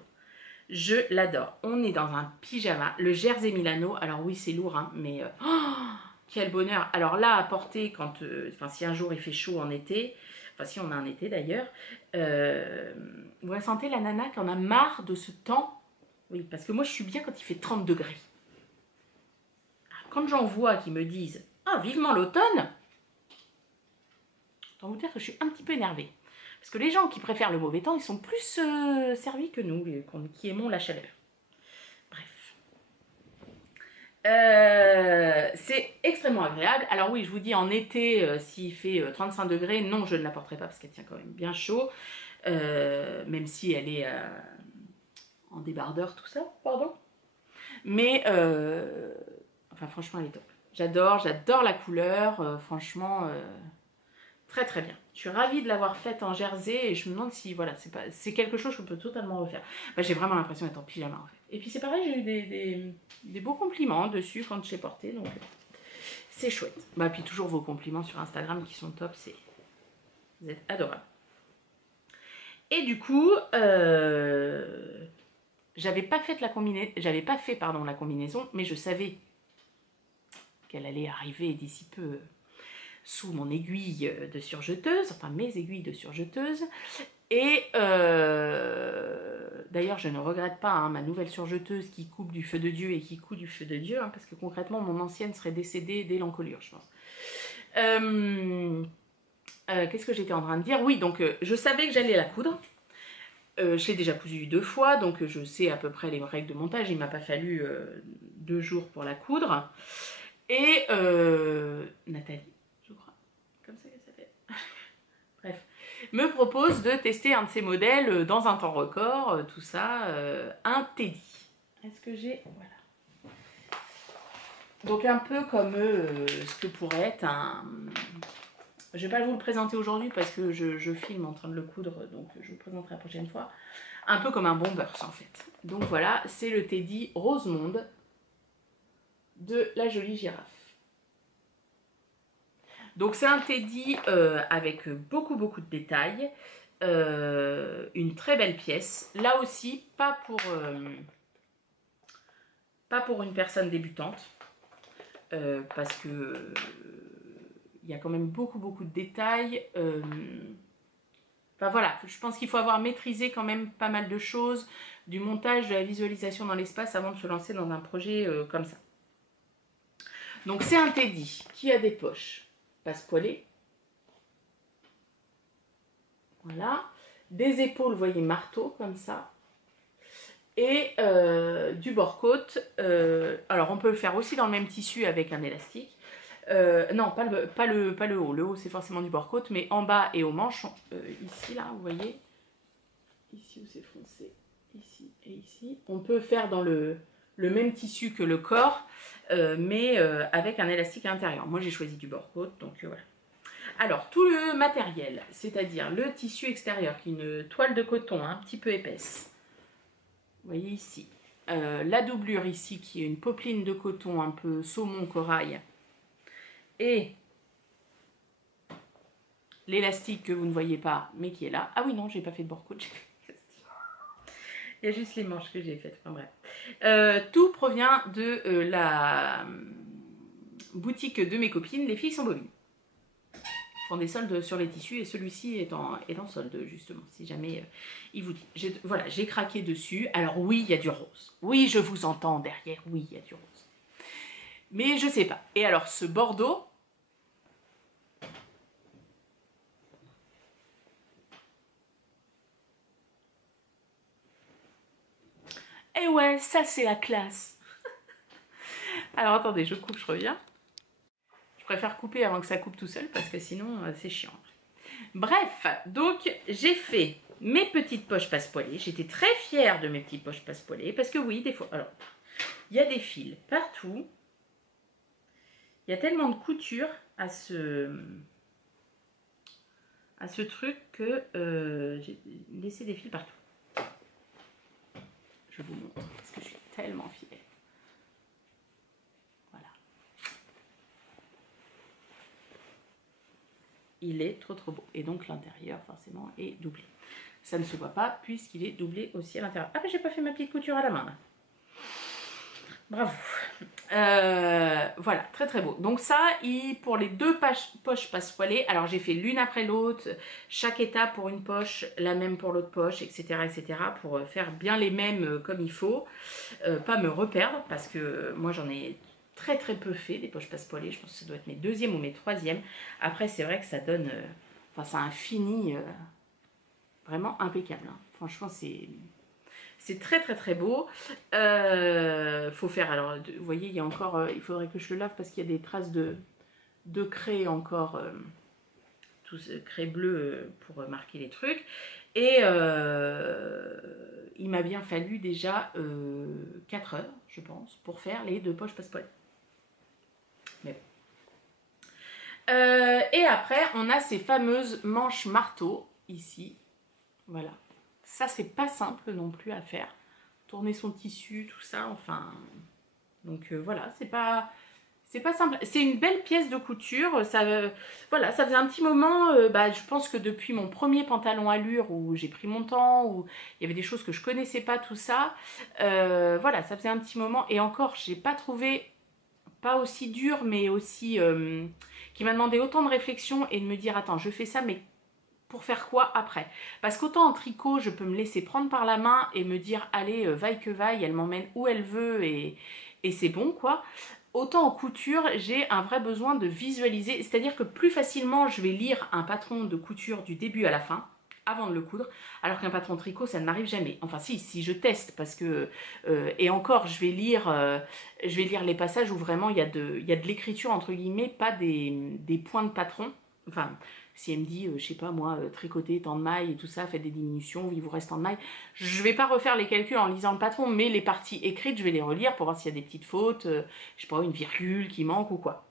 Je l'adore. On est dans un pyjama, le Jersey Milano. Alors oui, c'est lourd, hein, mais oh, quel bonheur. Alors là, à porter quand, enfin, si un jour il fait chaud en été, enfin si on a un été d'ailleurs, vous sentez la nana qui en a marre de ce temps. Oui, parce que moi je suis bien quand il fait 30 degrés. Quand j'en vois qui me disent « Ah, vivement l'automne !» Autant vous dire que je suis un petit peu énervée. Parce que les gens qui préfèrent le mauvais temps, ils sont plus servis que nous, qui aimons la chaleur. Bref. C'est extrêmement agréable. Alors oui, je vous dis, en été, s'il fait 35 degrés, non, je ne la porterai pas parce qu'elle tient quand même bien chaud. Même si elle est en débardeur, tout ça, pardon. Mais, enfin franchement, elle est top. J'adore la couleur, franchement... Très très bien. Je suis ravie de l'avoir faite en jersey et je me demande si voilà, c'est quelque chose que je peux totalement refaire. Bah, j'ai vraiment l'impression d'être en pyjama en fait. Et puis c'est pareil, j'ai eu des beaux compliments dessus quand je l'ai porté, donc c'est chouette. Bah puis toujours vos compliments sur Instagram qui sont top, vous êtes adorables. Et du coup, j'avais pas fait la combinaison, mais je savais qu'elle allait arriver d'ici peu sous mon aiguille de surjeteuse, enfin mes aiguilles de surjeteuse. Et d'ailleurs, je ne regrette pas hein, ma nouvelle surjeteuse qui coupe du feu de Dieu et qui coud du feu de Dieu, hein, parce que concrètement, mon ancienne serait décédée dès l'encolure, je pense. Qu'est-ce que j'étais en train de dire? Oui, donc je savais que j'allais la coudre. Je l'ai déjà cousue 2 fois, donc je sais à peu près les règles de montage. Il ne m'a pas fallu 2 jours pour la coudre. Et Nathalie, je crois, comme ça qu'elle s'appelle. Bref, me propose de tester un de ces modèles dans un temps record, tout ça, un Teddy. Est-ce que j'ai... Voilà. Donc un peu comme ce que pourrait être un... Je ne vais pas vous le présenter aujourd'hui parce que je filme en train de le coudre, donc je vous le présenterai la prochaine fois. Un peu comme un Bombers en fait. Donc voilà, c'est le Teddy Rosemonde de la jolie girafe. Donc c'est un Teddy avec beaucoup de détails, une très belle pièce. Là aussi, pas pour une personne débutante, parce que il y a quand même beaucoup de détails. Enfin voilà, je pense qu'il faut avoir maîtrisé quand même pas mal de choses, du montage, de la visualisation dans l'espace avant de se lancer dans un projet comme ça. Donc c'est un Teddy qui a des poches passepoilées. Voilà. Des épaules, vous voyez, marteau comme ça. Et du bord-côte. Alors on peut le faire aussi dans le même tissu avec un élastique. Non, pas le haut. Le haut, c'est forcément du bord-côte, mais en bas et aux manches, ici, là, vous voyez, ici où c'est foncé, ici et ici. On peut faire dans le même tissu que le corps, mais avec un élastique à l'intérieur. Moi, j'ai choisi du bord-côte, donc voilà. Alors, tout le matériel, c'est-à-dire le tissu extérieur, qui est une toile de coton un petit peu épaisse. Vous voyez ici. La doublure ici, qui est une popeline de coton un peu saumon corail. Et l'élastique que vous ne voyez pas, mais qui est là. Ah oui, non, j'ai pas fait de bord-côte, j'ai fait l'élastique. Il y a juste les manches que j'ai faites. Enfin bref. Tout provient de la boutique de mes copines, les filles sont bobines. Ils font des soldes sur les tissus et celui-ci est en solde, justement, si jamais il vous dit. Voilà, j'ai craqué dessus. Alors oui, il y a du rose. Oui, je vous entends derrière. Oui, il y a du rose. Mais je sais pas. Et alors, ce bordeaux... Eh ouais, ça c'est la classe. Alors attendez, je coupe, je reviens. Je préfère couper avant que ça coupe tout seul parce que sinon c'est chiant. Bref, donc j'ai fait mes petites poches passepoilées. J'étais très fière de mes petites poches passepoilées parce que oui, des fois, alors, il y a des fils partout. Il y a tellement de couture à ce truc que j'ai laissé des fils partout. Je vous montre parce que je suis tellement fière. Voilà. Il est trop beau. Et donc l'intérieur forcément est doublé. Ça ne se voit pas puisqu'il est doublé aussi à l'intérieur. Ah mais j'ai pas fait ma petite couture à la main là. Bravo. Voilà, très beau. Donc ça, pour les deux poches passepoilées, alors j'ai fait l'une après l'autre, chaque étape pour une poche, la même pour l'autre poche, etc. pour faire bien les mêmes comme il faut, pas me reperdre parce que moi j'en ai très peu fait des poches passepoilées. Je pense que ça doit être mes deuxièmes ou mes troisièmes. Après c'est vrai que ça donne, enfin ça a un fini vraiment impeccable. Hein. Franchement c'est très beau. Faut faire, alors vous voyez, il y a encore, il faudrait que je le lave parce qu'il y a des traces de craie encore, tout ce craie bleu pour marquer les trucs. Et il m'a bien fallu déjà 4 heures, je pense, pour faire les 2 poches passepoilées. Mais bon. Et après, on a ces fameuses manches marteau ici. Voilà. Ça, c'est pas simple non plus à faire. Tourner son tissu, tout ça, enfin... Donc voilà, c'est pas simple. C'est une belle pièce de couture. Ça, voilà, ça faisait un petit moment, je pense que depuis mon premier pantalon allure où j'ai pris mon temps, où il y avait des choses que je connaissais pas, tout ça. Voilà, ça faisait un petit moment. Et encore, j'ai pas trouvé, pas aussi dur, mais aussi... qui m'a demandé autant de réflexion et de me dire, attends, je fais ça, mais... pour faire quoi après? Parce qu'autant en tricot, je peux me laisser prendre par la main et me dire, allez, vaille que vaille, elle m'emmène où elle veut et c'est bon, quoi. Autant en couture, j'ai un vrai besoin de visualiser, c'est-à-dire que plus facilement, je vais lire un patron de couture du début à la fin, avant de le coudre, alors qu'un patron de tricot, ça ne m'arrive jamais. Enfin si je teste, parce que... et encore, je vais lire les passages où vraiment il y a de l'écriture, entre guillemets, pas des points de patron. Enfin... Si elle me dit, je sais pas moi, tricoter tant de mailles et tout ça, faites des diminutions, il vous reste tant de mailles. Je vais pas refaire les calculs en lisant le patron, mais les parties écrites, je vais les relire pour voir s'il y a des petites fautes, je sais pas, une virgule qui manque ou quoi.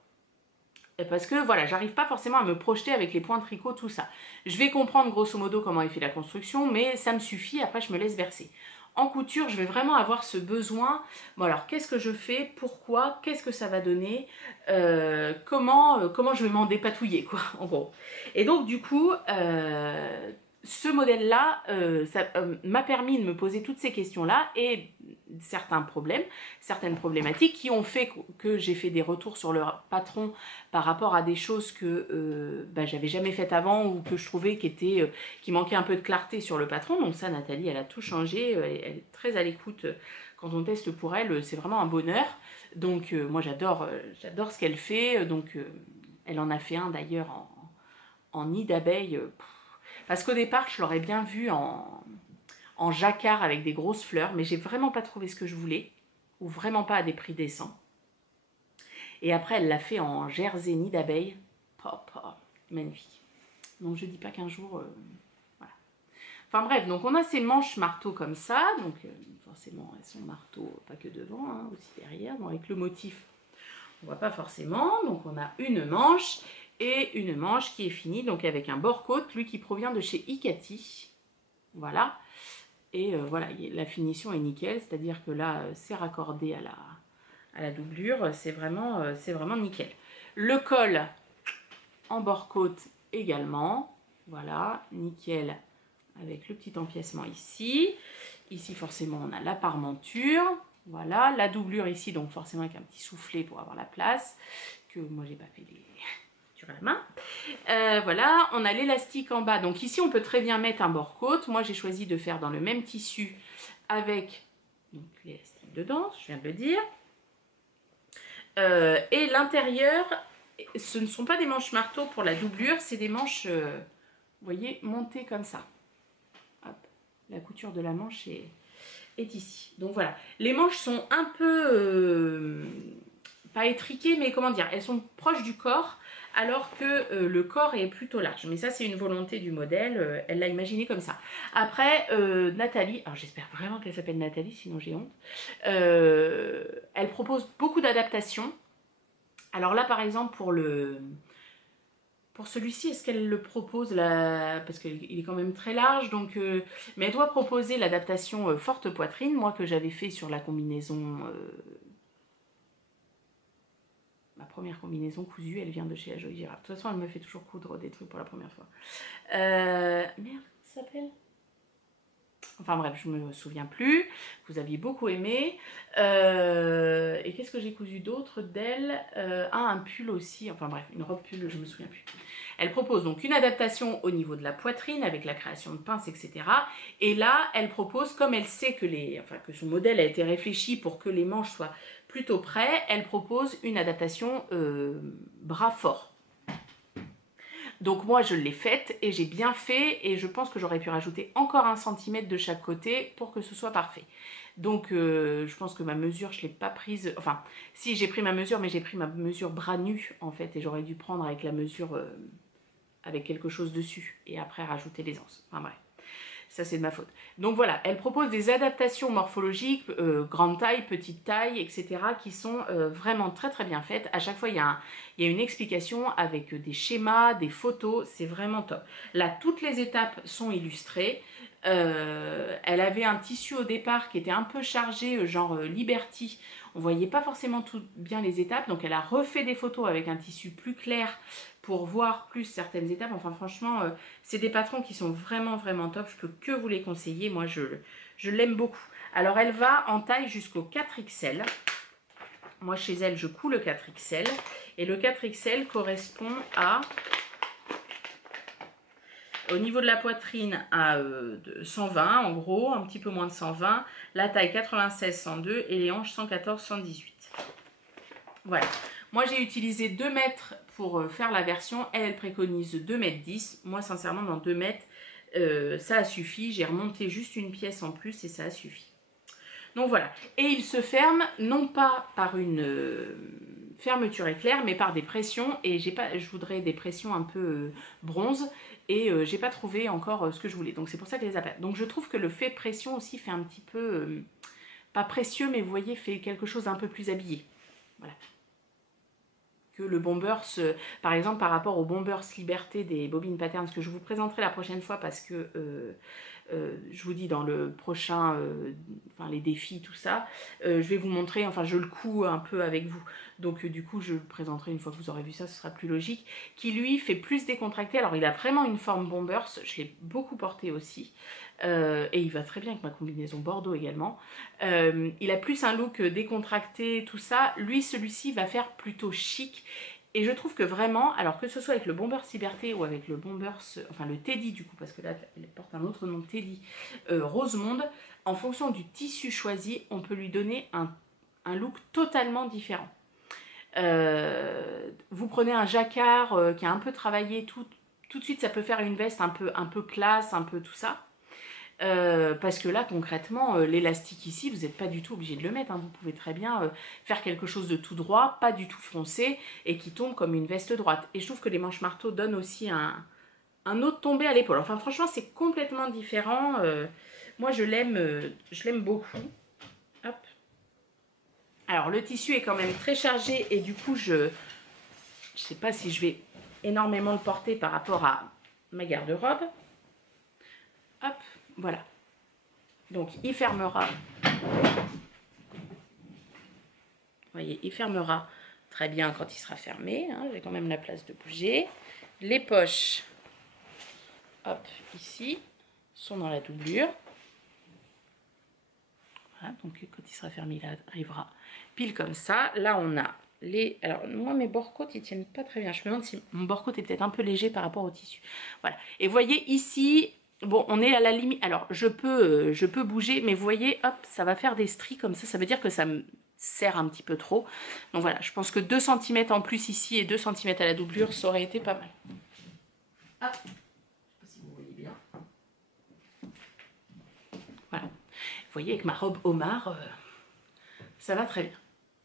Parce que voilà, j'arrive pas forcément à me projeter avec les points de tricot, tout ça. Je vais comprendre grosso modo comment est fait la construction, mais ça me suffit, après je me laisse verser. En couture, je vais vraiment avoir ce besoin, bon alors qu'est-ce que je fais, pourquoi, qu'est-ce que ça va donner, comment je vais m'en dépatouiller, quoi, en gros. Et donc du coup, ce modèle-là, ça m'a permis de me poser toutes ces questions-là et certaines problématiques qui ont fait que j'ai fait des retours sur le patron par rapport à des choses que j'avais jamais faites avant ou que je trouvais qui manquait un peu de clarté sur le patron. Donc ça, Nathalie, elle a tout changé, elle est très à l'écoute quand on teste pour elle, c'est vraiment un bonheur. Donc moi j'adore ce qu'elle fait, donc elle en a fait un d'ailleurs en nid d'abeille, parce qu'au départ je l'aurais bien vu en jacquard avec des grosses fleurs, mais j'ai vraiment pas trouvé ce que je voulais, ou vraiment pas à des prix décents. Et après, elle l'a fait en jersey nid d'abeille. Magnifique. Donc, je dis pas qu'un jour... voilà. Enfin bref, donc on a ces manches marteau comme ça. Donc, forcément, elles sont marteau, pas que devant, hein, aussi derrière. Bon, avec le motif, on voit pas forcément. Donc, on a une manche et une manche qui est finie. Donc, avec un bord-côte, lui qui provient de chez Ikati. Voilà. Et voilà, la finition est nickel. C'est-à-dire que là, c'est raccordé à la doublure, c'est vraiment nickel. Le col en bord-côte également, voilà, nickel, avec le petit empiècement ici. Ici, forcément, on a la parmenture, voilà, la doublure ici, donc forcément avec un petit soufflet pour avoir la place, que moi, j'ai pas fait les couture à la main. Voilà, on a l'élastique en bas, donc ici, on peut très bien mettre un bord-côte. Moi, j'ai choisi de faire dans le même tissu avec l'élastique dedans, je viens de le dire. Et l'intérieur, ce ne sont pas des manches marteau pour la doublure, c'est des manches, vous voyez, montées comme ça. Hop, la couture de la manche est ici. Donc voilà, les manches sont un peu pas étriquées, mais comment dire, elles sont proches du corps, alors que le corps est plutôt large. Mais ça, c'est une volonté du modèle, elle l'a imaginé comme ça. Après, Nathalie, alors j'espère vraiment qu'elle s'appelle Nathalie, sinon j'ai honte, elle propose beaucoup d'adaptations. Alors là, par exemple, pour celui-ci, est-ce qu'elle le propose là, parce qu'il est quand même très large, donc, mais elle doit proposer l'adaptation forte poitrine, moi que j'avais fait sur la combinaison, ma première combinaison cousue, elle vient de chez la Jolie Girafe. De toute façon, elle me fait toujours coudre des trucs pour la première fois. Merde, ça s'appelle? Enfin bref, je me souviens plus. Vous aviez beaucoup aimé. Et qu'est-ce que j'ai cousu d'autre d'elle? Un pull aussi. Enfin bref, une robe pull, je me souviens plus. Elle propose donc une adaptation au niveau de la poitrine avec la création de pinces, etc. Et là, elle propose, comme elle sait que, que son modèle a été réfléchi pour que les manches soient plutôt près, elle propose une adaptation bras fort. Donc moi je l'ai faite et j'ai bien fait et je pense que j'aurais pu rajouter encore 1 cm de chaque côté pour que ce soit parfait. Donc je pense que ma mesure je ne l'ai pas prise, enfin si j'ai pris ma mesure mais j'ai pris ma mesure bras nu en fait et j'aurais dû prendre avec la mesure avec quelque chose dessus et après rajouter les anses. Enfin bref. Ça, c'est de ma faute. Donc voilà, elle propose des adaptations morphologiques, grande taille, petite taille, etc., qui sont vraiment très très bien faites. À chaque fois, il y a une explication avec des schémas, des photos, c'est vraiment top. Là, toutes les étapes sont illustrées. Elle avait un tissu au départ qui était un peu chargé, genre Liberty. On ne voyait pas forcément tout bien les étapes, donc elle a refait des photos avec un tissu plus clair pour voir plus certaines étapes. Enfin franchement, c'est des patrons qui sont vraiment vraiment top. Je peux que vous les conseiller. Moi, je l'aime beaucoup. Alors, elle va en taille jusqu'au 4XL. Moi, chez elle, je couds le 4XL. Et le 4XL correspond à... Au niveau de la poitrine, à 120 en gros, un petit peu moins de 120. La taille 96-102 et les hanches 114-118. Voilà. Moi, j'ai utilisé 2 mètres pour faire la version. Elle préconise 2 mètres 10. Moi, sincèrement, dans 2 mètres, ça a suffi. J'ai remonté juste une pièce en plus et ça a suffi. Donc voilà. Et il se ferme non pas par une fermeture éclair, mais par des pressions. Et je voudrais des pressions un peu bronze. Et j'ai pas trouvé encore ce que je voulais. Donc c'est pour ça que je les appelle. Donc je trouve que le fait pression aussi fait un petit peu, pas précieux, mais vous voyez, fait quelque chose d'un peu plus habillé. Voilà. Que le Bombers, par exemple par rapport au Bombers Liberté des Bobines Patterns que je vous présenterai la prochaine fois parce que je vous dis dans le prochain, enfin les défis, tout ça, je vais vous montrer, enfin je le couds un peu avec vous. Donc du coup je le présenterai une fois que vous aurez vu ça, ce sera plus logique. Qui lui fait plus décontracté, alors il a vraiment une forme Bombers, je l'ai beaucoup porté aussi. Et il va très bien avec ma combinaison Bordeaux également. Il a plus un look décontracté, tout ça. Lui, celui-ci va faire plutôt chic. Et je trouve que vraiment, alors que ce soit avec le Bombers Liberté ou avec le Bombers, enfin le Teddy du coup, parce que là, il porte un autre nom, Teddy, Rosemonde, en fonction du tissu choisi, on peut lui donner un look totalement différent. Vous prenez un jacquard qui a un peu travaillé, tout de suite, ça peut faire une veste un peu classe, un peu tout ça. Parce que là concrètement l'élastique ici vous n'êtes pas du tout obligé de le mettre hein. Vous pouvez très bien faire quelque chose de tout droit, pas du tout foncé et qui tombe comme une veste droite. Et je trouve que les manches marteau donnent aussi un autre tombé à l'épaule. Enfin franchement c'est complètement différent. Moi je l'aime beaucoup. Hop. Alors le tissu est quand même très chargé et du coup je sais pas si je vais énormément le porter par rapport à ma garde-robe. Hop, voilà. Donc il fermera, vous voyez, il fermera très bien quand il sera fermé, hein. J'ai quand même la place de bouger. Les poches, hop, ici, sont dans la doublure. Voilà, donc quand il sera fermé, il arrivera pile comme ça. Là on a les... Alors moi mes bord-côtes ils tiennent pas très bien. Je me demande si mon bord-côte est peut-être un peu léger par rapport au tissu. Voilà, et vous voyez ici... Bon, on est à la limite, alors je peux bouger, mais vous voyez, hop, ça va faire des stries comme ça veut dire que ça me serre un petit peu trop. Donc voilà, je pense que 2 cm en plus ici et 2 cm à la doublure, ça aurait été pas mal. Hop, je sais pas si vous voyez bien. Voilà, vous voyez avec ma robe homard, ça va très bien.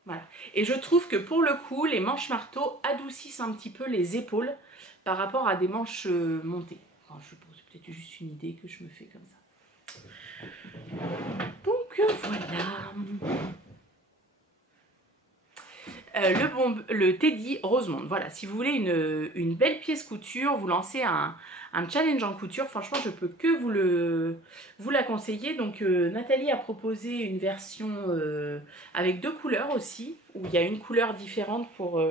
Voilà. Et je trouve que pour le coup, les manches marteau adoucissent un petit peu les épaules par rapport à des manches montées. Enfin, je pense c'est peut-être juste une idée que je me fais comme ça. Donc voilà. Le Teddy Rosemonde. Voilà, si vous voulez une belle pièce couture, vous lancez un challenge en couture, franchement je peux que vous la conseiller. Donc Nathalie a proposé une version avec 2 couleurs aussi, où il y a une couleur différente pour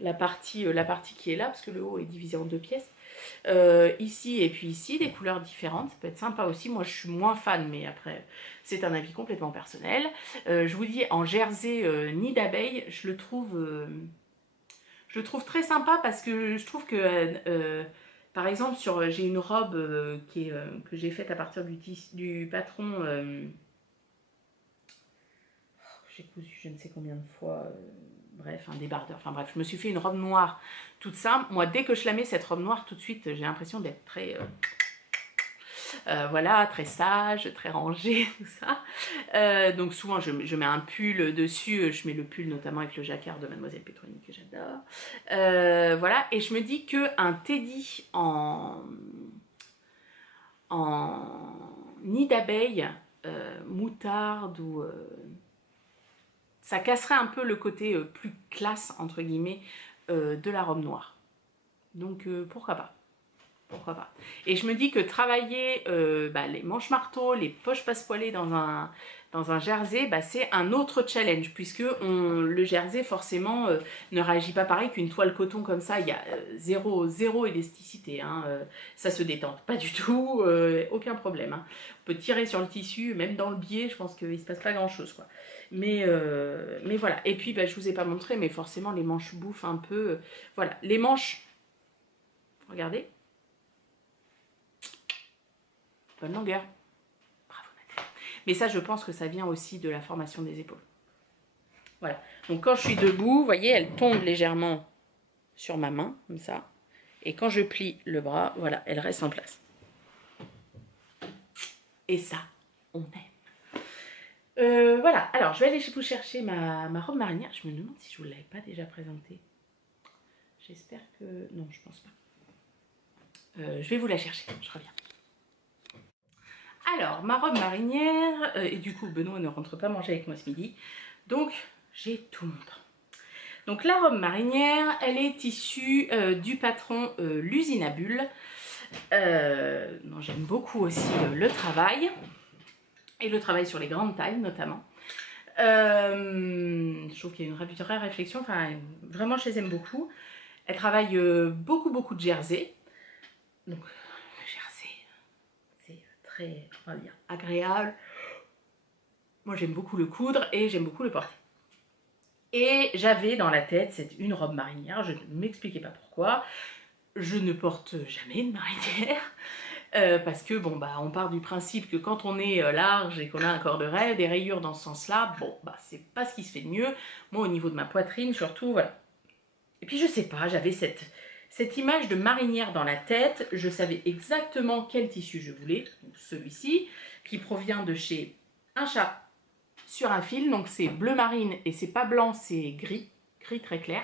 la partie qui est là, parce que le haut est divisé en 2 pièces. Ici et puis ici, des couleurs différentes, ça peut être sympa aussi. Moi je suis moins fan, mais après c'est un avis complètement personnel. Je vous dis, en jersey nid d'abeille, je le trouve très sympa, parce que je trouve que par exemple j'ai une robe que j'ai faite à partir du patron j'ai cousu je ne sais combien de fois, bref, un débardeur, enfin bref, je me suis fait une robe noire toute simple. Moi, dès que je la mets, cette robe noire, tout de suite, j'ai l'impression d'être très... voilà, très sage, très rangée, tout ça. Donc souvent, je mets un pull dessus, je mets le pull notamment avec le jacquard de Mademoiselle Pétroni, que j'adore. Voilà, et je me dis qu'un teddy en nid d'abeille, moutarde ou... ça casserait un peu le côté plus classe, entre guillemets, de la robe noire. Donc pourquoi pas. Pourquoi pas. Et je me dis que travailler les manches marteaux, les poches passepoilées dans un jersey, c'est un autre challenge, puisque le jersey forcément ne réagit pas pareil qu'une toile coton comme ça. Il y a zéro élasticité, hein, ça se détend pas du tout, aucun problème, hein. On peut tirer sur le tissu, même dans le biais, je pense qu'il ne se passe pas grand chose, quoi. Mais voilà. Et puis je vous ai pas montré, mais forcément les manches bouffent un peu, voilà, les manches, regardez, bonne longueur. Bravo Nathalie. Mais ça, je pense que ça vient aussi de la formation des épaules. Voilà. Donc quand je suis debout, vous voyez, elle tombe légèrement sur ma main, comme ça. Et quand je plie le bras, voilà, elle reste en place. Et ça, on aime. Voilà. Alors, je vais aller vous chercher ma robe marinière. Je me demande si je ne vous l'avais pas déjà présentée. J'espère que... Non, je pense pas. Je vais vous la chercher. Je reviens. Alors, ma robe marinière, et du coup, Benoît ne rentre pas manger avec moi ce midi, donc j'ai tout mon temps. Donc, la robe marinière, elle est issue du patron l'usine à bulles, dont j'aime beaucoup aussi le travail, et le travail sur les grandes tailles notamment. Je trouve qu'il y a une vraie réflexion, enfin, vraiment, je les aime beaucoup. Elle travaille beaucoup de jersey, donc très, on va dire, agréable. Moi j'aime beaucoup le coudre et j'aime beaucoup le porter. Et j'avais dans la tête une robe marinière, je ne m'expliquais pas pourquoi. Je ne porte jamais de marinière parce que bon on part du principe que quand on est large et qu'on a un corps de rêve, des rayures dans ce sens-là, c'est pas ce qui se fait de mieux. Moi au niveau de ma poitrine surtout, voilà. Et puis je sais pas, j'avais cette image de marinière dans la tête, je savais exactement quel tissu je voulais, celui-ci, qui provient de chez Un Chat sur un fil, donc c'est bleu marine et c'est pas blanc, c'est gris très clair.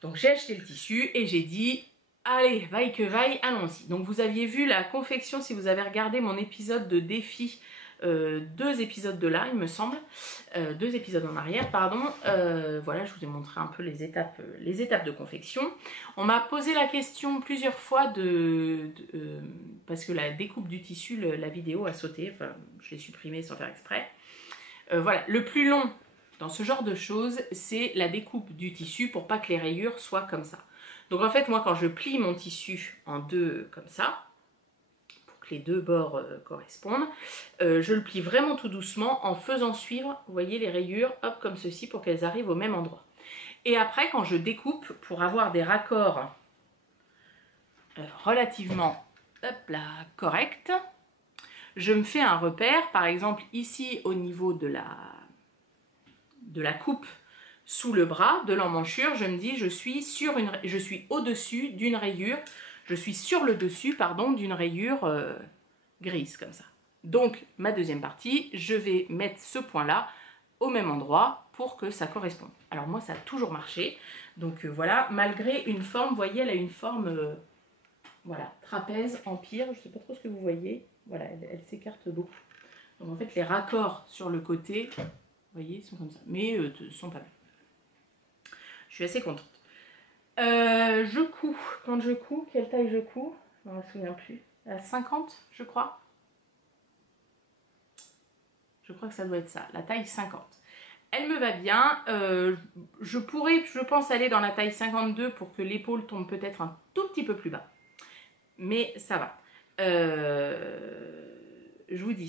Donc j'ai acheté le tissu et j'ai dit, allez, vaille que vaille, allons-y. Donc vous aviez vu la confection, si vous avez regardé mon épisode de défi, 2 épisodes de là, il me semble, 2 épisodes en arrière, pardon. Voilà, je vous ai montré un peu les étapes de confection. On m'a posé la question plusieurs fois parce que la découpe du tissu, la vidéo a sauté, enfin, je l'ai supprimée sans faire exprès. Voilà, le plus long dans ce genre de choses, c'est la découpe du tissu pour pas que les rayures soient comme ça. Donc en fait, moi, quand je plie mon tissu en 2 comme ça, les 2 bords correspondent. Je le plie vraiment tout doucement en faisant suivre, vous voyez les rayures, hop, comme ceci, pour qu'elles arrivent au même endroit. Et après, quand je découpe, pour avoir des raccords relativement, hop là, corrects, je me fais un repère, par exemple ici au niveau de la coupe sous le bras, de l'emmanchure, je me dis je suis au-dessus d'une rayure, je suis sur le dessus, pardon, d'une rayure grise, comme ça. Donc, ma deuxième partie, je vais mettre ce point-là au même endroit pour que ça corresponde. Alors moi ça a toujours marché, donc voilà, malgré une forme, vous voyez elle a une forme voilà, trapèze, empire, je ne sais pas trop ce que vous voyez, voilà, elle s'écarte beaucoup. Donc en fait les raccords sur le côté, vous voyez, sont comme ça, mais sont pas mal. Je suis assez contente. Je couds, quand je couds, quelle taille je couds? Je ne me souviens plus, à 50 je crois. Je crois que ça doit être ça, la taille 50. Elle me va bien, je pourrais, je pense, aller dans la taille 52 pour que l'épaule tombe peut-être un tout petit peu plus bas. Mais ça va. Je vous dis,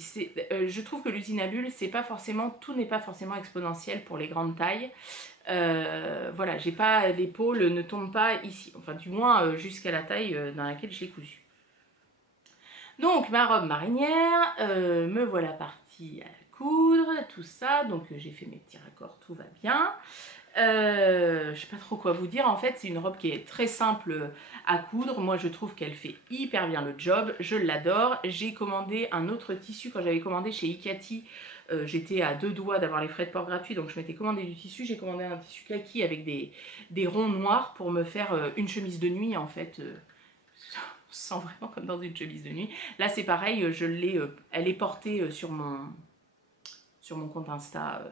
je trouve que l'usine à bulles, c'est pas forcément, tout n'est pas forcément exponentiel pour les grandes tailles. Voilà, j'ai pas, l'épaule ne tombe pas ici, enfin du moins jusqu'à la taille dans laquelle j'ai cousu. Donc ma robe marinière, me voilà partie à coudre, tout ça, donc j'ai fait mes petits raccords, tout va bien. Je sais pas trop quoi vous dire, en fait c'est une robe qui est très simple à coudre, moi je trouve qu'elle fait hyper bien le job, je l'adore. J'ai commandé un autre tissu quand j'avais commandé chez Ikati, j'étais à 2 doigts d'avoir les frais de port gratuits, donc je m'étais commandé du tissu, j'ai commandé un tissu kaki avec des ronds noirs pour me faire une chemise de nuit en fait. On se sent vraiment comme dans une chemise de nuit. Là c'est pareil, elle est portée sur mon compte Insta,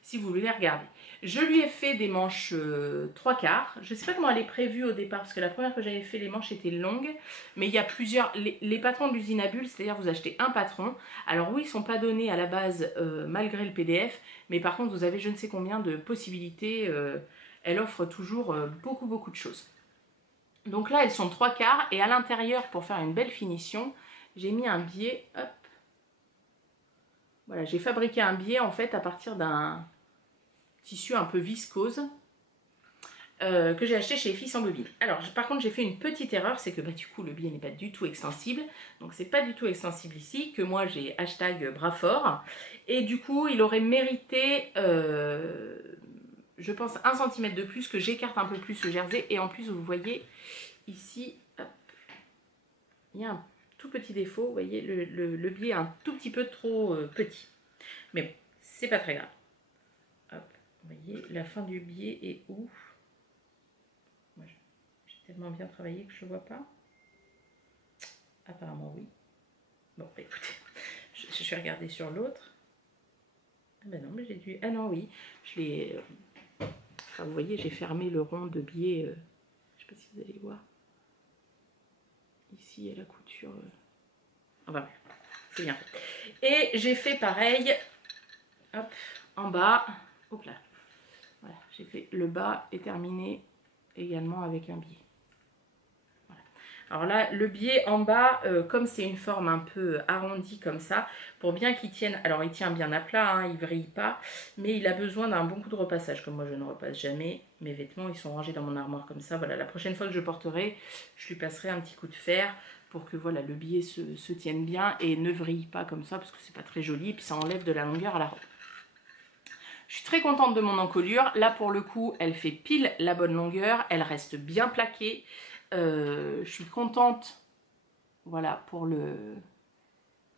si vous voulez regarder. Je lui ai fait des manches 3/4. Je ne sais pas comment elle est prévue au départ, parce que la première que j'avais fait, les manches étaient longues, mais il y a plusieurs, les patrons de l'usine à bulles, c'est-à-dire vous achetez un patron. Alors oui, ils ne sont pas donnés à la base malgré le PDF, mais par contre vous avez je ne sais combien de possibilités. Elle offre toujours beaucoup de choses. Donc là, elles sont 3/4, et à l'intérieur, pour faire une belle finition, j'ai mis un biais, hop. Voilà, j'ai fabriqué un biais en fait à partir d'un tissu un peu viscose que j'ai acheté chez Fils en Bobine. Alors par contre j'ai fait une petite erreur, c'est que bah, du coup le biais n'est pas du tout extensible, donc c'est pas du tout extensible ici, que moi j'ai hashtag bras fort, et du coup il aurait mérité je pense 1 cm de plus, que j'écarte un peu plus ce jersey, et en plus vous voyez ici, hop, il y a un tout petit défaut, vous voyez le biais est un tout petit peu trop petit, mais bon, c'est pas très grave. Hop, vous voyez, la fin du biais est où? Moi, j'ai tellement bien travaillé que je ne vois pas. Apparemment, oui. Bon, bah, écoutez, je vais regarder sur l'autre. Ah ben non, mais j'ai dû... Ah non, oui, je l'ai... Enfin, vous voyez, j'ai fermé le rond de biais. Je ne sais pas si vous allez voir. Ici, il y a la couture. Enfin, bref, c'est bien fait. Et j'ai fait pareil, hop, en bas. Hop là. Voilà, j'ai fait le bas et terminé également avec un biais. Voilà. Alors là, le biais en bas, comme c'est une forme un peu arrondie comme ça, pour bien qu'il tienne, alors il tient bien à plat, hein, il vrille pas, mais il a besoin d'un bon coup de repassage, comme moi je ne repasse jamais. Mes vêtements, ils sont rangés dans mon armoire comme ça. Voilà, la prochaine fois que je porterai, je lui passerai un petit coup de fer pour que voilà, le biais se tienne bien et ne vrille pas comme ça, parce que c'est pas très joli, et puis ça enlève de la longueur à la robe. Je suis très contente de mon encolure. Là, pour le coup, elle fait pile la bonne longueur. Elle reste bien plaquée. Je suis contente, voilà, pour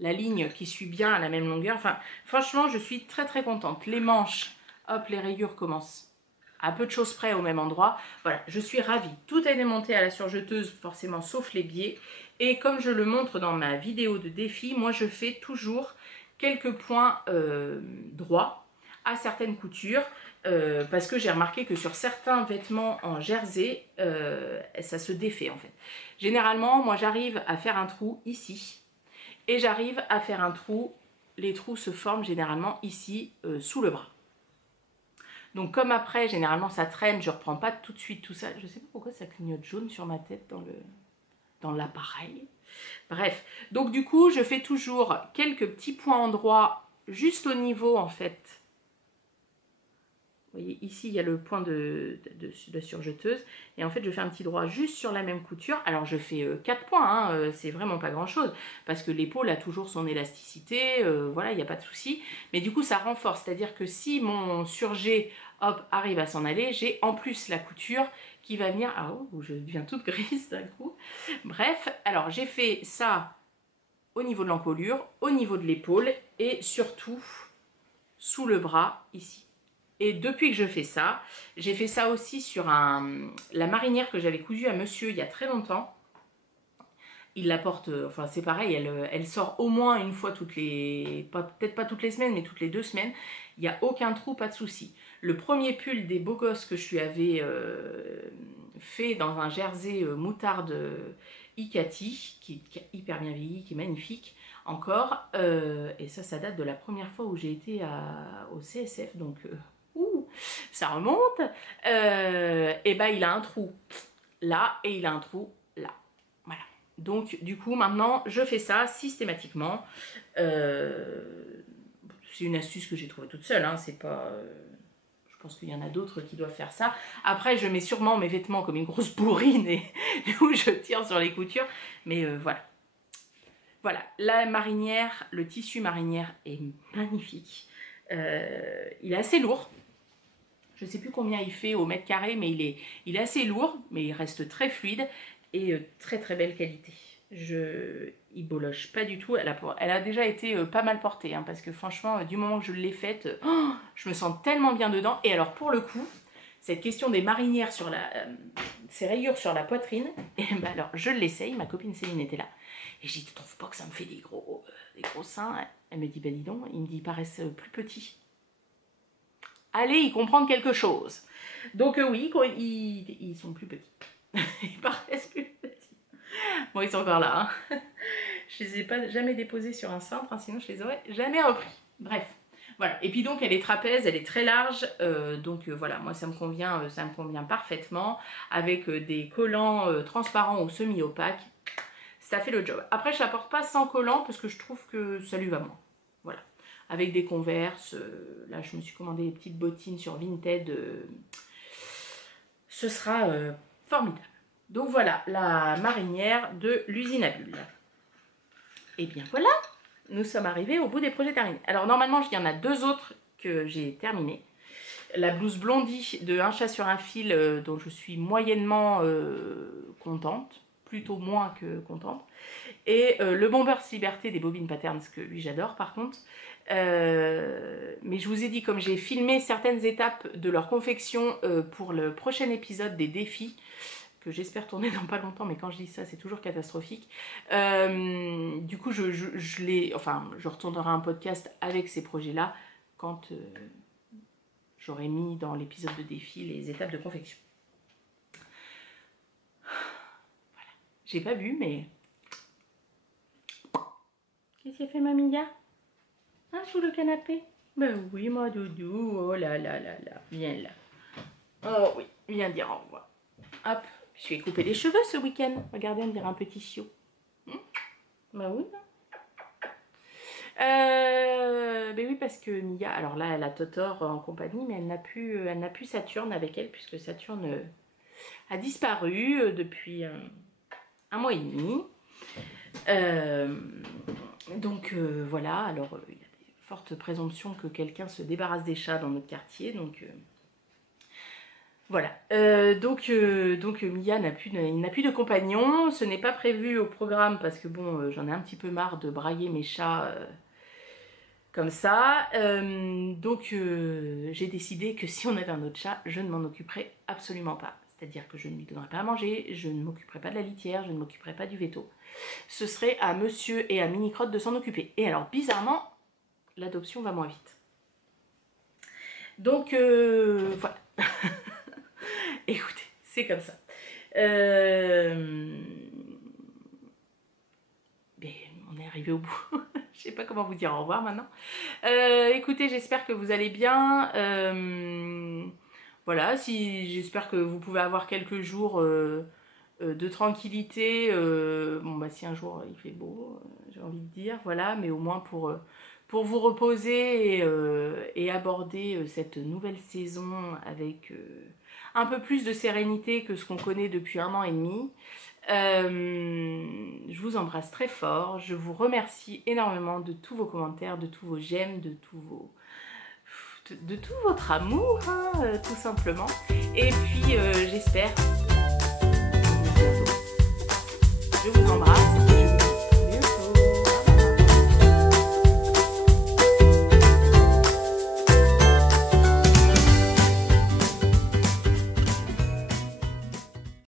la ligne qui suit bien à la même longueur. Enfin, franchement, je suis très contente. Les manches, hop, les rayures commencent à peu de choses près au même endroit. Voilà, je suis ravie. Tout est démonté à la surjeteuse, forcément, sauf les biais. Et comme je le montre dans ma vidéo de défi, moi, je fais toujours quelques points droits à certaines coutures, parce que j'ai remarqué que sur certains vêtements en jersey, ça se défait en fait. Généralement, moi j'arrive à faire un trou ici, et j'arrive à faire un trou, les trous se forment généralement ici, sous le bras. Donc comme après, généralement ça traîne, je reprends pas tout de suite tout ça. Je sais pas pourquoi ça clignote jaune sur ma tête dans l'appareil. Bref, donc du coup, je fais toujours quelques petits points endroits juste au niveau en fait. Vous voyez, ici, il y a le point de surjeteuse. Et en fait, je fais un petit droit juste sur la même couture. Alors, je fais 4 points. Hein, c'est vraiment pas grand-chose. Parce que l'épaule a toujours son élasticité. Voilà, il n'y a pas de souci. Mais du coup, ça renforce. C'est-à-dire que si mon surjet, hop, arrive à s'en aller, j'ai en plus la couture qui va venir... Ah, oh, je deviens toute grise d'un coup. Bref, alors, j'ai fait ça au niveau de l'encolure, au niveau de l'épaule. Et surtout... sous le bras, ici. Et depuis que je fais ça, j'ai fait ça aussi sur la marinière que j'avais cousue à monsieur il y a très longtemps. Il la porte, enfin c'est pareil, elle sort au moins une fois toutes les, peut-être pas toutes les semaines, mais toutes les 2 semaines. Il n'y a aucun trou, pas de souci. Le premier pull des beaux gosses que je lui avais fait dans un jersey moutarde Ikati, qui est hyper bien vieilli, qui est magnifique encore. Et ça date de la première fois où j'ai été au CSF, donc ça remonte. Et ben il a un trou là et il a un trou là. Voilà. Donc du coup maintenant je fais ça systématiquement. C'est une astuce que j'ai trouvée toute seule, hein, c'est pas... je pense qu'il y en a d'autres qui doivent faire ça. Après je mets sûrement mes vêtements comme une grosse bourrine et où je tire sur les coutures. Mais voilà. Voilà, la marinière, le tissu marinière est magnifique. Il est assez lourd. Je ne sais plus combien il fait au mètre carré, mais il est assez lourd, mais il reste très fluide et très très belle qualité. Il boloche pas du tout. Elle a déjà été pas mal portée, hein, parce que franchement, du moment que je l'ai faite, je me sens tellement bien dedans. Et alors pour le coup, cette question des marinières sur ces rayures sur la poitrine, et ben alors je l'essaye, ma copine Céline était là, et j'ai dit, tu trouves pas que ça me fait des gros seins? Elle me dit, bah dis donc, il me dit, ils paraissent plus petits. Allez y comprendre quelque chose. Donc oui, ils sont plus petits. Ils paraissent plus petits. Bon, ils sont encore là. Hein. Je les ai pas jamais déposés sur un cintre, hein, sinon je les aurais jamais repris. Bref, voilà. Et puis donc elle est trapèze, elle est très large, donc voilà, moi ça me convient parfaitement, avec des collants transparents ou semi-opaques. Ça fait le job. Après je la porte pas sans collant parce que je trouve que ça lui va moins. Voilà. Avec des Converse, là je me suis commandé des petites bottines sur Vinted, ce sera formidable. Donc voilà la marinière de l'usine à bulles. Et bien voilà, nous sommes arrivés au bout des projets terminés. Alors normalement il y en a 2 autres que j'ai terminés. La blouse blondie de Un chat sur un fil dont je suis moyennement contente, plutôt moins que contente. Et le Bombers Liberté des Bobines Patterns, que lui j'adore par contre. Mais je vous ai dit, comme j'ai filmé certaines étapes de leur confection pour le prochain épisode des défis, que j'espère tourner dans pas longtemps, mais quand je dis ça c'est toujours catastrophique. Du coup je retournerai un podcast avec ces projets là quand j'aurai mis dans l'épisode de défi les étapes de confection. Voilà, j'ai pas bu mais... Qu'est-ce qu'elle fait mamilla? Hein, sous le canapé? Ben oui, moi doudou, oh là là là là, viens là. Oh oui, viens dire au revoir. Hop, je vais couper les cheveux ce week-end. Regardez, on dirait un petit chiot. Ben oui. Ben oui, parce que Mia, alors là, elle a Totor en compagnie, mais elle n'a plus Saturne avec elle, puisque Saturne a disparu depuis 1 mois et demi. Donc voilà, alors il y a des fortes présomptions que quelqu'un se débarrasse des chats dans notre quartier, donc voilà. Donc Mia n'a plus de compagnon, ce n'est pas prévu au programme parce que bon, j'en ai un petit peu marre de brailler mes chats comme ça, donc j'ai décidé que si on avait un autre chat, je ne m'en occuperais absolument pas. C'est-à-dire que je ne lui donnerai pas à manger, je ne m'occuperai pas de la litière, je ne m'occuperai pas du veto. Ce serait à monsieur et à Mini-Crotte de s'en occuper. Et alors, bizarrement, l'adoption va moins vite. Donc, voilà. Écoutez, c'est comme ça. Mais on est arrivé au bout. Je sais pas comment vous dire au revoir maintenant. Écoutez, j'espère que vous allez bien. Voilà, j'espère que vous pouvez avoir quelques jours de tranquillité. Bon, bah si un jour il fait beau, j'ai envie de dire, voilà, mais au moins pour vous reposer et aborder cette nouvelle saison avec un peu plus de sérénité que ce qu'on connaît depuis 1 an et demi. Je vous embrasse très fort, je vous remercie énormément de tous vos commentaires, de tous vos j'aime, de tout votre amour, hein, tout simplement. Et puis j'espère